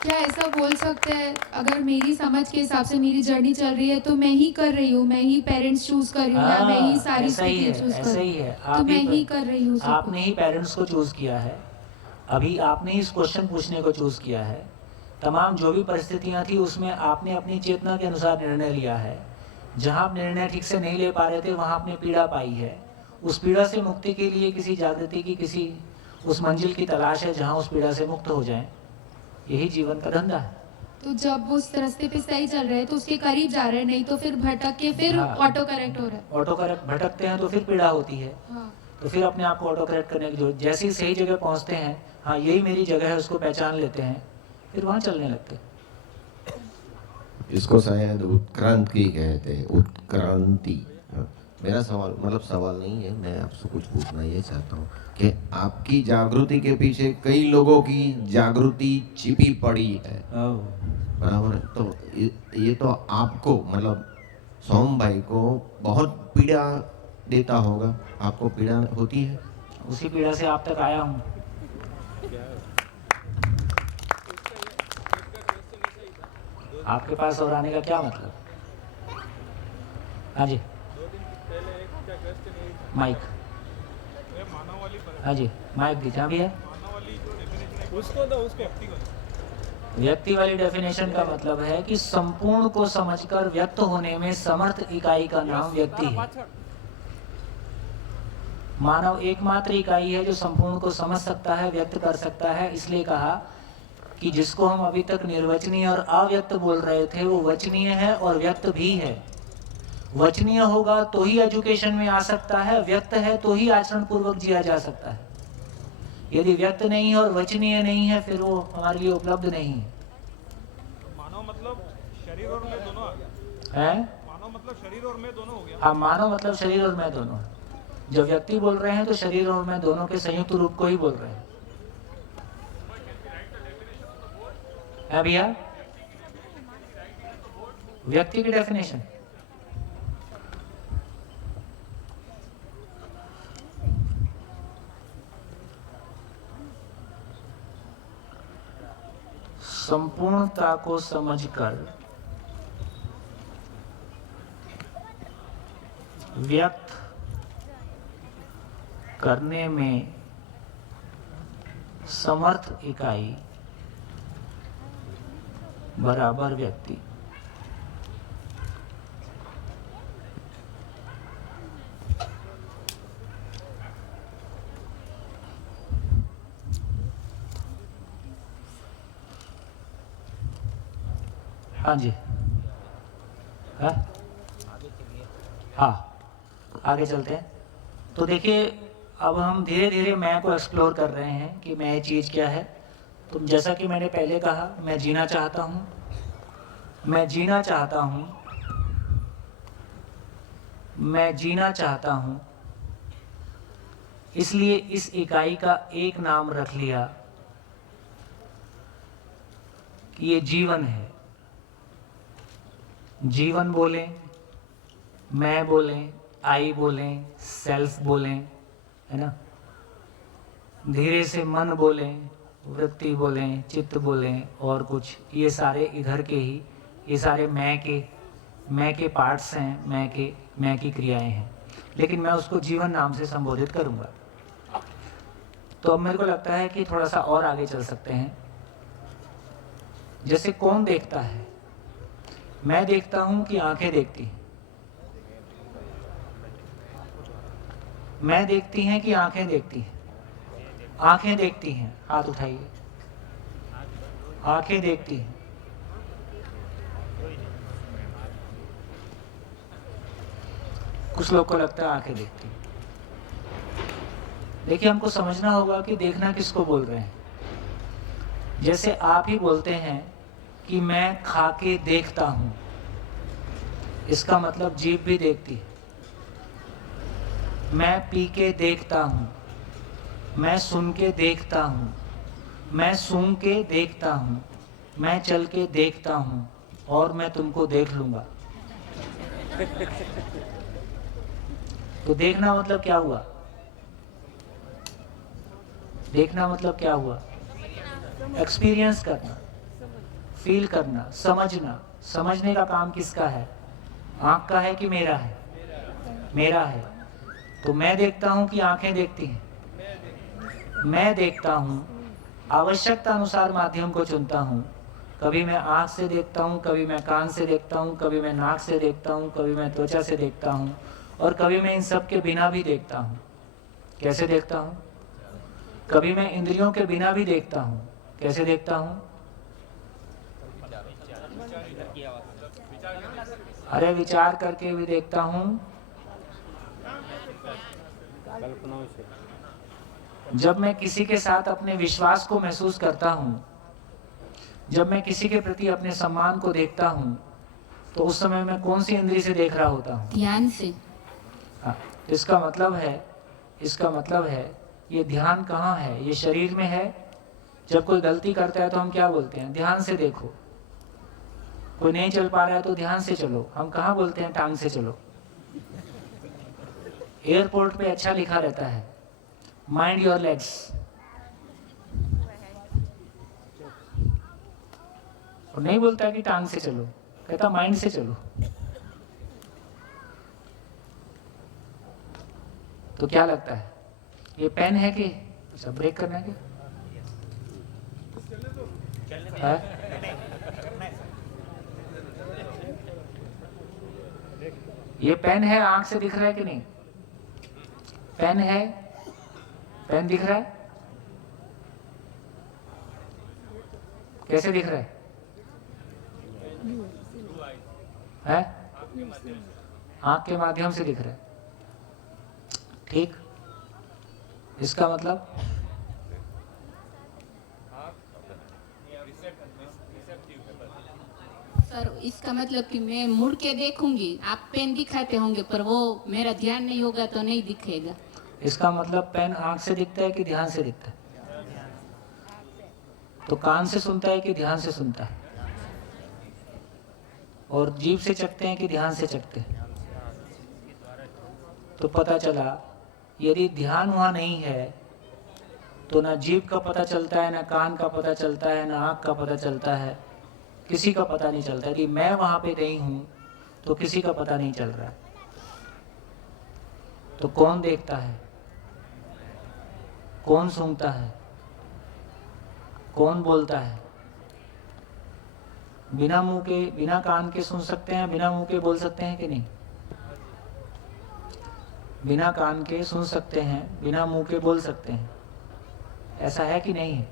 क्या ऐसा बोल सकते हैं, अगर मेरी समझ के हिसाब से मेरी जर्नी चल रही है तो मैं ही कर रही हूँ, मैं ही पेरेंट्स चूज कर रही हूँ, या मैं ही सारी स्थितियाँ चूज कर रही हूँ, तो मैं ही कर रही हूँ। आपने ही पेरेंट्स को चूज किया है, अभी आपने ही इस क्वेश्चन पूछने को चूज किया है। तमाम जो भी परिस्थितियाँ थी उसमें आपने अपनी चेतना के अनुसार निर्णय लिया है। जहाँ आप निर्णय ठीक से नहीं ले पा रहे थे वहाँ आपने पीड़ा पाई है। उस पीड़ा से मुक्ति के लिए किसी जागृति की, किसी उस मंजिल की तलाश है जहाँ उस पीड़ा से मुक्त हो जाएं। यही जीवन का धंधा है। तो जब उस रास्ते पे सही चल रहे हैं तो उसके करीब जा रहे हैं, नहीं तो फिर भटक के फिर ऑटो करेक्ट हो रहा है। ऑटो करेक्ट भटकते हैं तो फिर पीड़ा होती है। हाँ। तो फिर अपने आप को ऑटो करेक्ट करने की जरूरत, जैसे ही सही जगह पहुंचते हैं, हाँ यही मेरी जगह है, उसको पहचान लेते हैं, फिर वहाँ चलने लगते हैं। इसको शायद उत्क्रांति कहते हैं, उत्क्रांति। मेरा सवाल, मतलब सवाल नहीं है, मैं आपसे कुछ पूछना ये चाहता हूँ कि आपकी जागृति के पीछे कई लोगों की जागृति छिपी पड़ी है, बराबर। तो ये तो आपको, मतलब सोम भाई को बहुत पीड़ा देता होगा, आपको पीड़ा होती है? उसी पीड़ा से आप तक आया हूँ। आपके पास और आने का क्या मतलब? हाँ जी, माइक। हाँ जी, माइक जहाँ भी है। उसको दो, उसको व्यक्ति वाली डेफिनेशन का मतलब है कि संपूर्ण को समझकर व्यक्त होने में समर्थ इकाई का नाम व्यक्ति है। मानव एकमात्र इकाई है जो संपूर्ण को समझ सकता है, व्यक्त कर सकता है। इसलिए कहा कि जिसको हम अभी तक निर्वचनीय और अव्यक्त बोल रहे थे वो वचनीय है और व्यक्त भी है। वचनीय होगा तो ही एजुकेशन में आ सकता है, व्यक्त है तो ही आचरण पूर्वक जिया जा सकता है। यदि व्यक्त नहीं है और वचनीय नहीं है फिर वो हमारे लिए उपलब्ध नहीं है। मानव मतलब शरीर और मैं दोनों आ गया है? मानव मतलब शरीर और मैं दोनों हो गया। हाँ, मानव मतलब शरीर और मैं दोनों। जब व्यक्ति बोल रहे हैं तो शरीर और मैं दोनों के संयुक्त रूप को ही बोल रहे हैं। है भैया? व्यक्ति की डेफिनेशन संपूर्णता को समझकर व्यक्त करने में समर्थ इकाई बराबर व्यक्ति। हाँ जी, हाँ आगे चलते हैं। तो देखिए, अब हम धीरे धीरे मैं को एक्सप्लोर कर रहे हैं कि मैं ये चीज़ क्या है। तो जैसा कि मैंने पहले कहा, मैं जीना चाहता हूँ, मैं जीना चाहता हूँ, मैं जीना चाहता हूँ, इसलिए इस इकाई का एक नाम रख लिया कि ये जीवन है। जीवन बोलें, मैं बोलें, आई बोलें, सेल्फ बोलें, है ना। धीरे से मन बोलें, वृत्ति बोलें, चित्त बोलें, और कुछ, ये सारे इधर के ही, ये सारे मैं के पार्ट्स हैं, मैं की क्रियाएं हैं, लेकिन मैं उसको जीवन नाम से संबोधित करूंगा। तो अब मेरे को लगता है कि थोड़ा सा और आगे चल सकते हैं। जैसे कौन देखता है? मैं देखता हूं कि आंखें देखती हैं। मैं देखती हैं कि आंखें देखती हैं? आंखें देखती हैं, हाथ उठाइए। आंखें देखती हैं। कुछ लोग को लगता है आंखें देखती हैं। देखिए, हमको समझना होगा कि देखना किसको बोल रहे हैं। जैसे आप ही बोलते हैं कि मैं खा के देखता हूं, इसका मतलब जीभ भी देखती है। मैं पी के देखता हूं, मैं सुन के देखता हूं, मैं सूंघ के देखता हूं, मैं चल के देखता हूं, और मैं तुमको देख लूंगा। तो देखना मतलब क्या हुआ? देखना मतलब क्या हुआ? एक्सपीरियंस करना, फील करना, समझना। समझने का काम किसका है? आँख का है कि मेरा है? मेरा है। तो मैं देखता हूँ कि आंखें देखती हैं? मैं देखता हूँ, आवश्यकता अनुसार माध्यम को चुनता हूँ। कभी मैं आँख से देखता हूँ, कभी मैं कान से देखता हूँ, कभी मैं नाक से देखता हूँ, कभी मैं त्वचा से देखता हूँ, और कभी मैं इन सब के बिना भी देखता हूँ। कैसे देखता हूँ? कभी मैं इंद्रियों के बिना भी देखता हूँ। कैसे देखता हूँ? अरे विचार करके भी देखता हूँ। जब मैं किसी के साथ अपने विश्वास को महसूस करता हूँ, जब मैं किसी के प्रति अपने सम्मान को देखता हूँ, तो उस समय मैं कौन सी इंद्री से देख रहा होता हूँ? ध्यान से। हाँ, इसका मतलब है ये ध्यान कहाँ है? ये शरीर में है। जब कोई गलती करता है तो हम क्या बोलते हैं? ध्यान से देखो। कोई नहीं चल पा रहा है तो ध्यान से चलो। हम कहाँ बोलते हैं टांग से चलो? एयरपोर्ट पे अच्छा लिखा रहता है, माइंड योर लेग्स। और नहीं बोलता कि टांग से चलो, कहता माइंड से चलो। तो क्या लगता है, ये पेन है कि सब ब्रेक करना है? ये पेन है, आंख से दिख रहा है कि नहीं? पेन है, पेन दिख रहा है? कैसे दिख रहा है? आंख के माध्यम से दिख रहा है। ठीक। इसका मतलब सर इसका मतलब कि मैं मुड़ के देखूंगी, आप पेन दिखाते होंगे पर वो मेरा ध्यान नहीं होगा तो नहीं दिखेगा। इसका मतलब पेन आंख से दिखता है कि ध्यान से दिखता है? तो कान से सुनता है कि ध्यान से सुनता है? और जीभ से चखते हैं कि ध्यान से चखते हैं? तो पता चला यदि ध्यान वहाँ नहीं है तो ना जीभ का पता चलता है, ना कान का पता चलता है, ना आँख का पता चलता है, किसी का पता नहीं चलता। कि मैं वहाँ पे नहीं हूँ तो किसी का पता नहीं चल रहा है। तो कौन देखता है, कौन सूंघता है, कौन बोलता है? बिना मुंह के, बिना कान के सुन सकते हैं, बिना मुंह के बोल सकते हैं कि नहीं? बिना कान के सुन सकते हैं, बिना मुंह के बोल सकते हैं। ऐसा है कि नहीं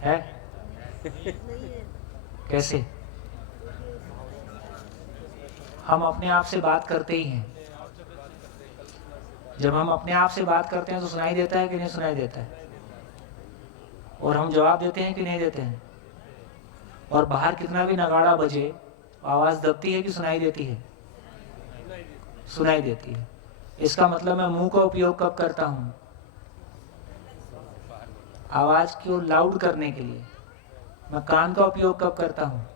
है? कैसे? हम अपने आप से बात करते ही हैं। जब हम अपने आप से बात करते हैं तो सुनाई देता है कि नहीं सुनाई देता है? और हम जवाब देते हैं कि नहीं देते हैं? और बाहर कितना भी नगाड़ा बजे, आवाज दबती है कि सुनाई देती है? सुनाई देती है। इसका मतलब मैं मुंह का उपयोग कब करता हूँ? आवाज को लाउड करने के लिए। मैं कान का उपयोग कब करता हूँ?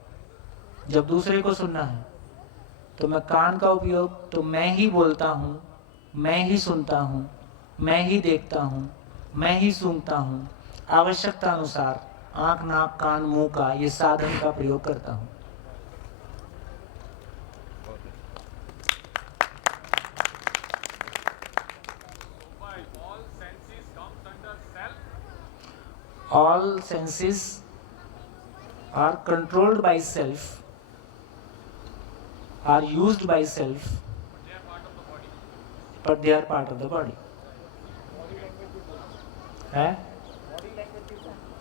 जब दूसरे को सुनना है। तो मैं कान का उपयोग तो मैं ही बोलता हूँ, मैं ही सुनता हूँ, मैं ही देखता हूँ, मैं ही सूंघता हूँ। आवश्यकता अनुसार आँख, नाक, कान, मुंह का ये साधन का प्रयोग करता हूँ। All senses are controlled by self, are used by self, but they are part of the body. है?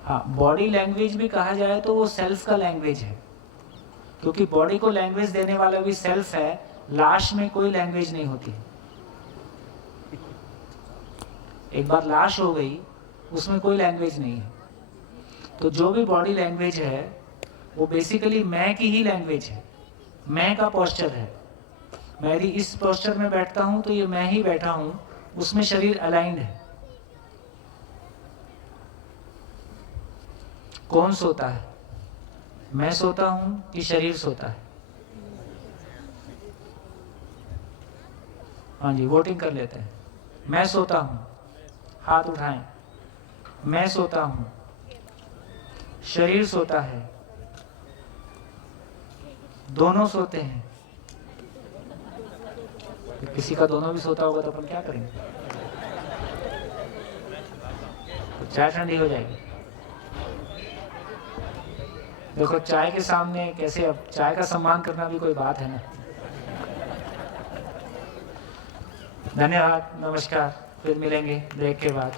हाँ, बॉडी लैंग्वेज भी कहा जाए तो वो सेल्फ का लैंग्वेज है, क्योंकि बॉडी को लैंग्वेज देने वाला भी सेल्फ है। लाश में कोई लैंग्वेज नहीं होती। एक बार लाश हो गई, उसमें कोई लैंग्वेज नहीं है। तो जो भी बॉडी लैंग्वेज है वो बेसिकली मैं की ही लैंग्वेज है, मैं का पोस्चर है। मैं यदि इस पोस्चर में बैठता हूं तो ये मैं ही बैठा हूं, उसमें शरीर अलाइंड है। कौन सोता है? मैं सोता हूं कि शरीर सोता है? हाँ जी, वोटिंग कर लेते हैं। मैं सोता हूं, हाथ उठाएं। मैं सोता हूं, शरीर सोता है, दोनों सोते हैं। तो किसी का दोनों भी सोता होगा तो अपन क्या करेंगे? तो चाय ठंडी हो जाएगी। देखो चाय के सामने कैसे, अब चाय का सम्मान करना भी कोई बात है ना। धन्यवाद, नमस्कार, फिर मिलेंगे ब्रेक के बाद।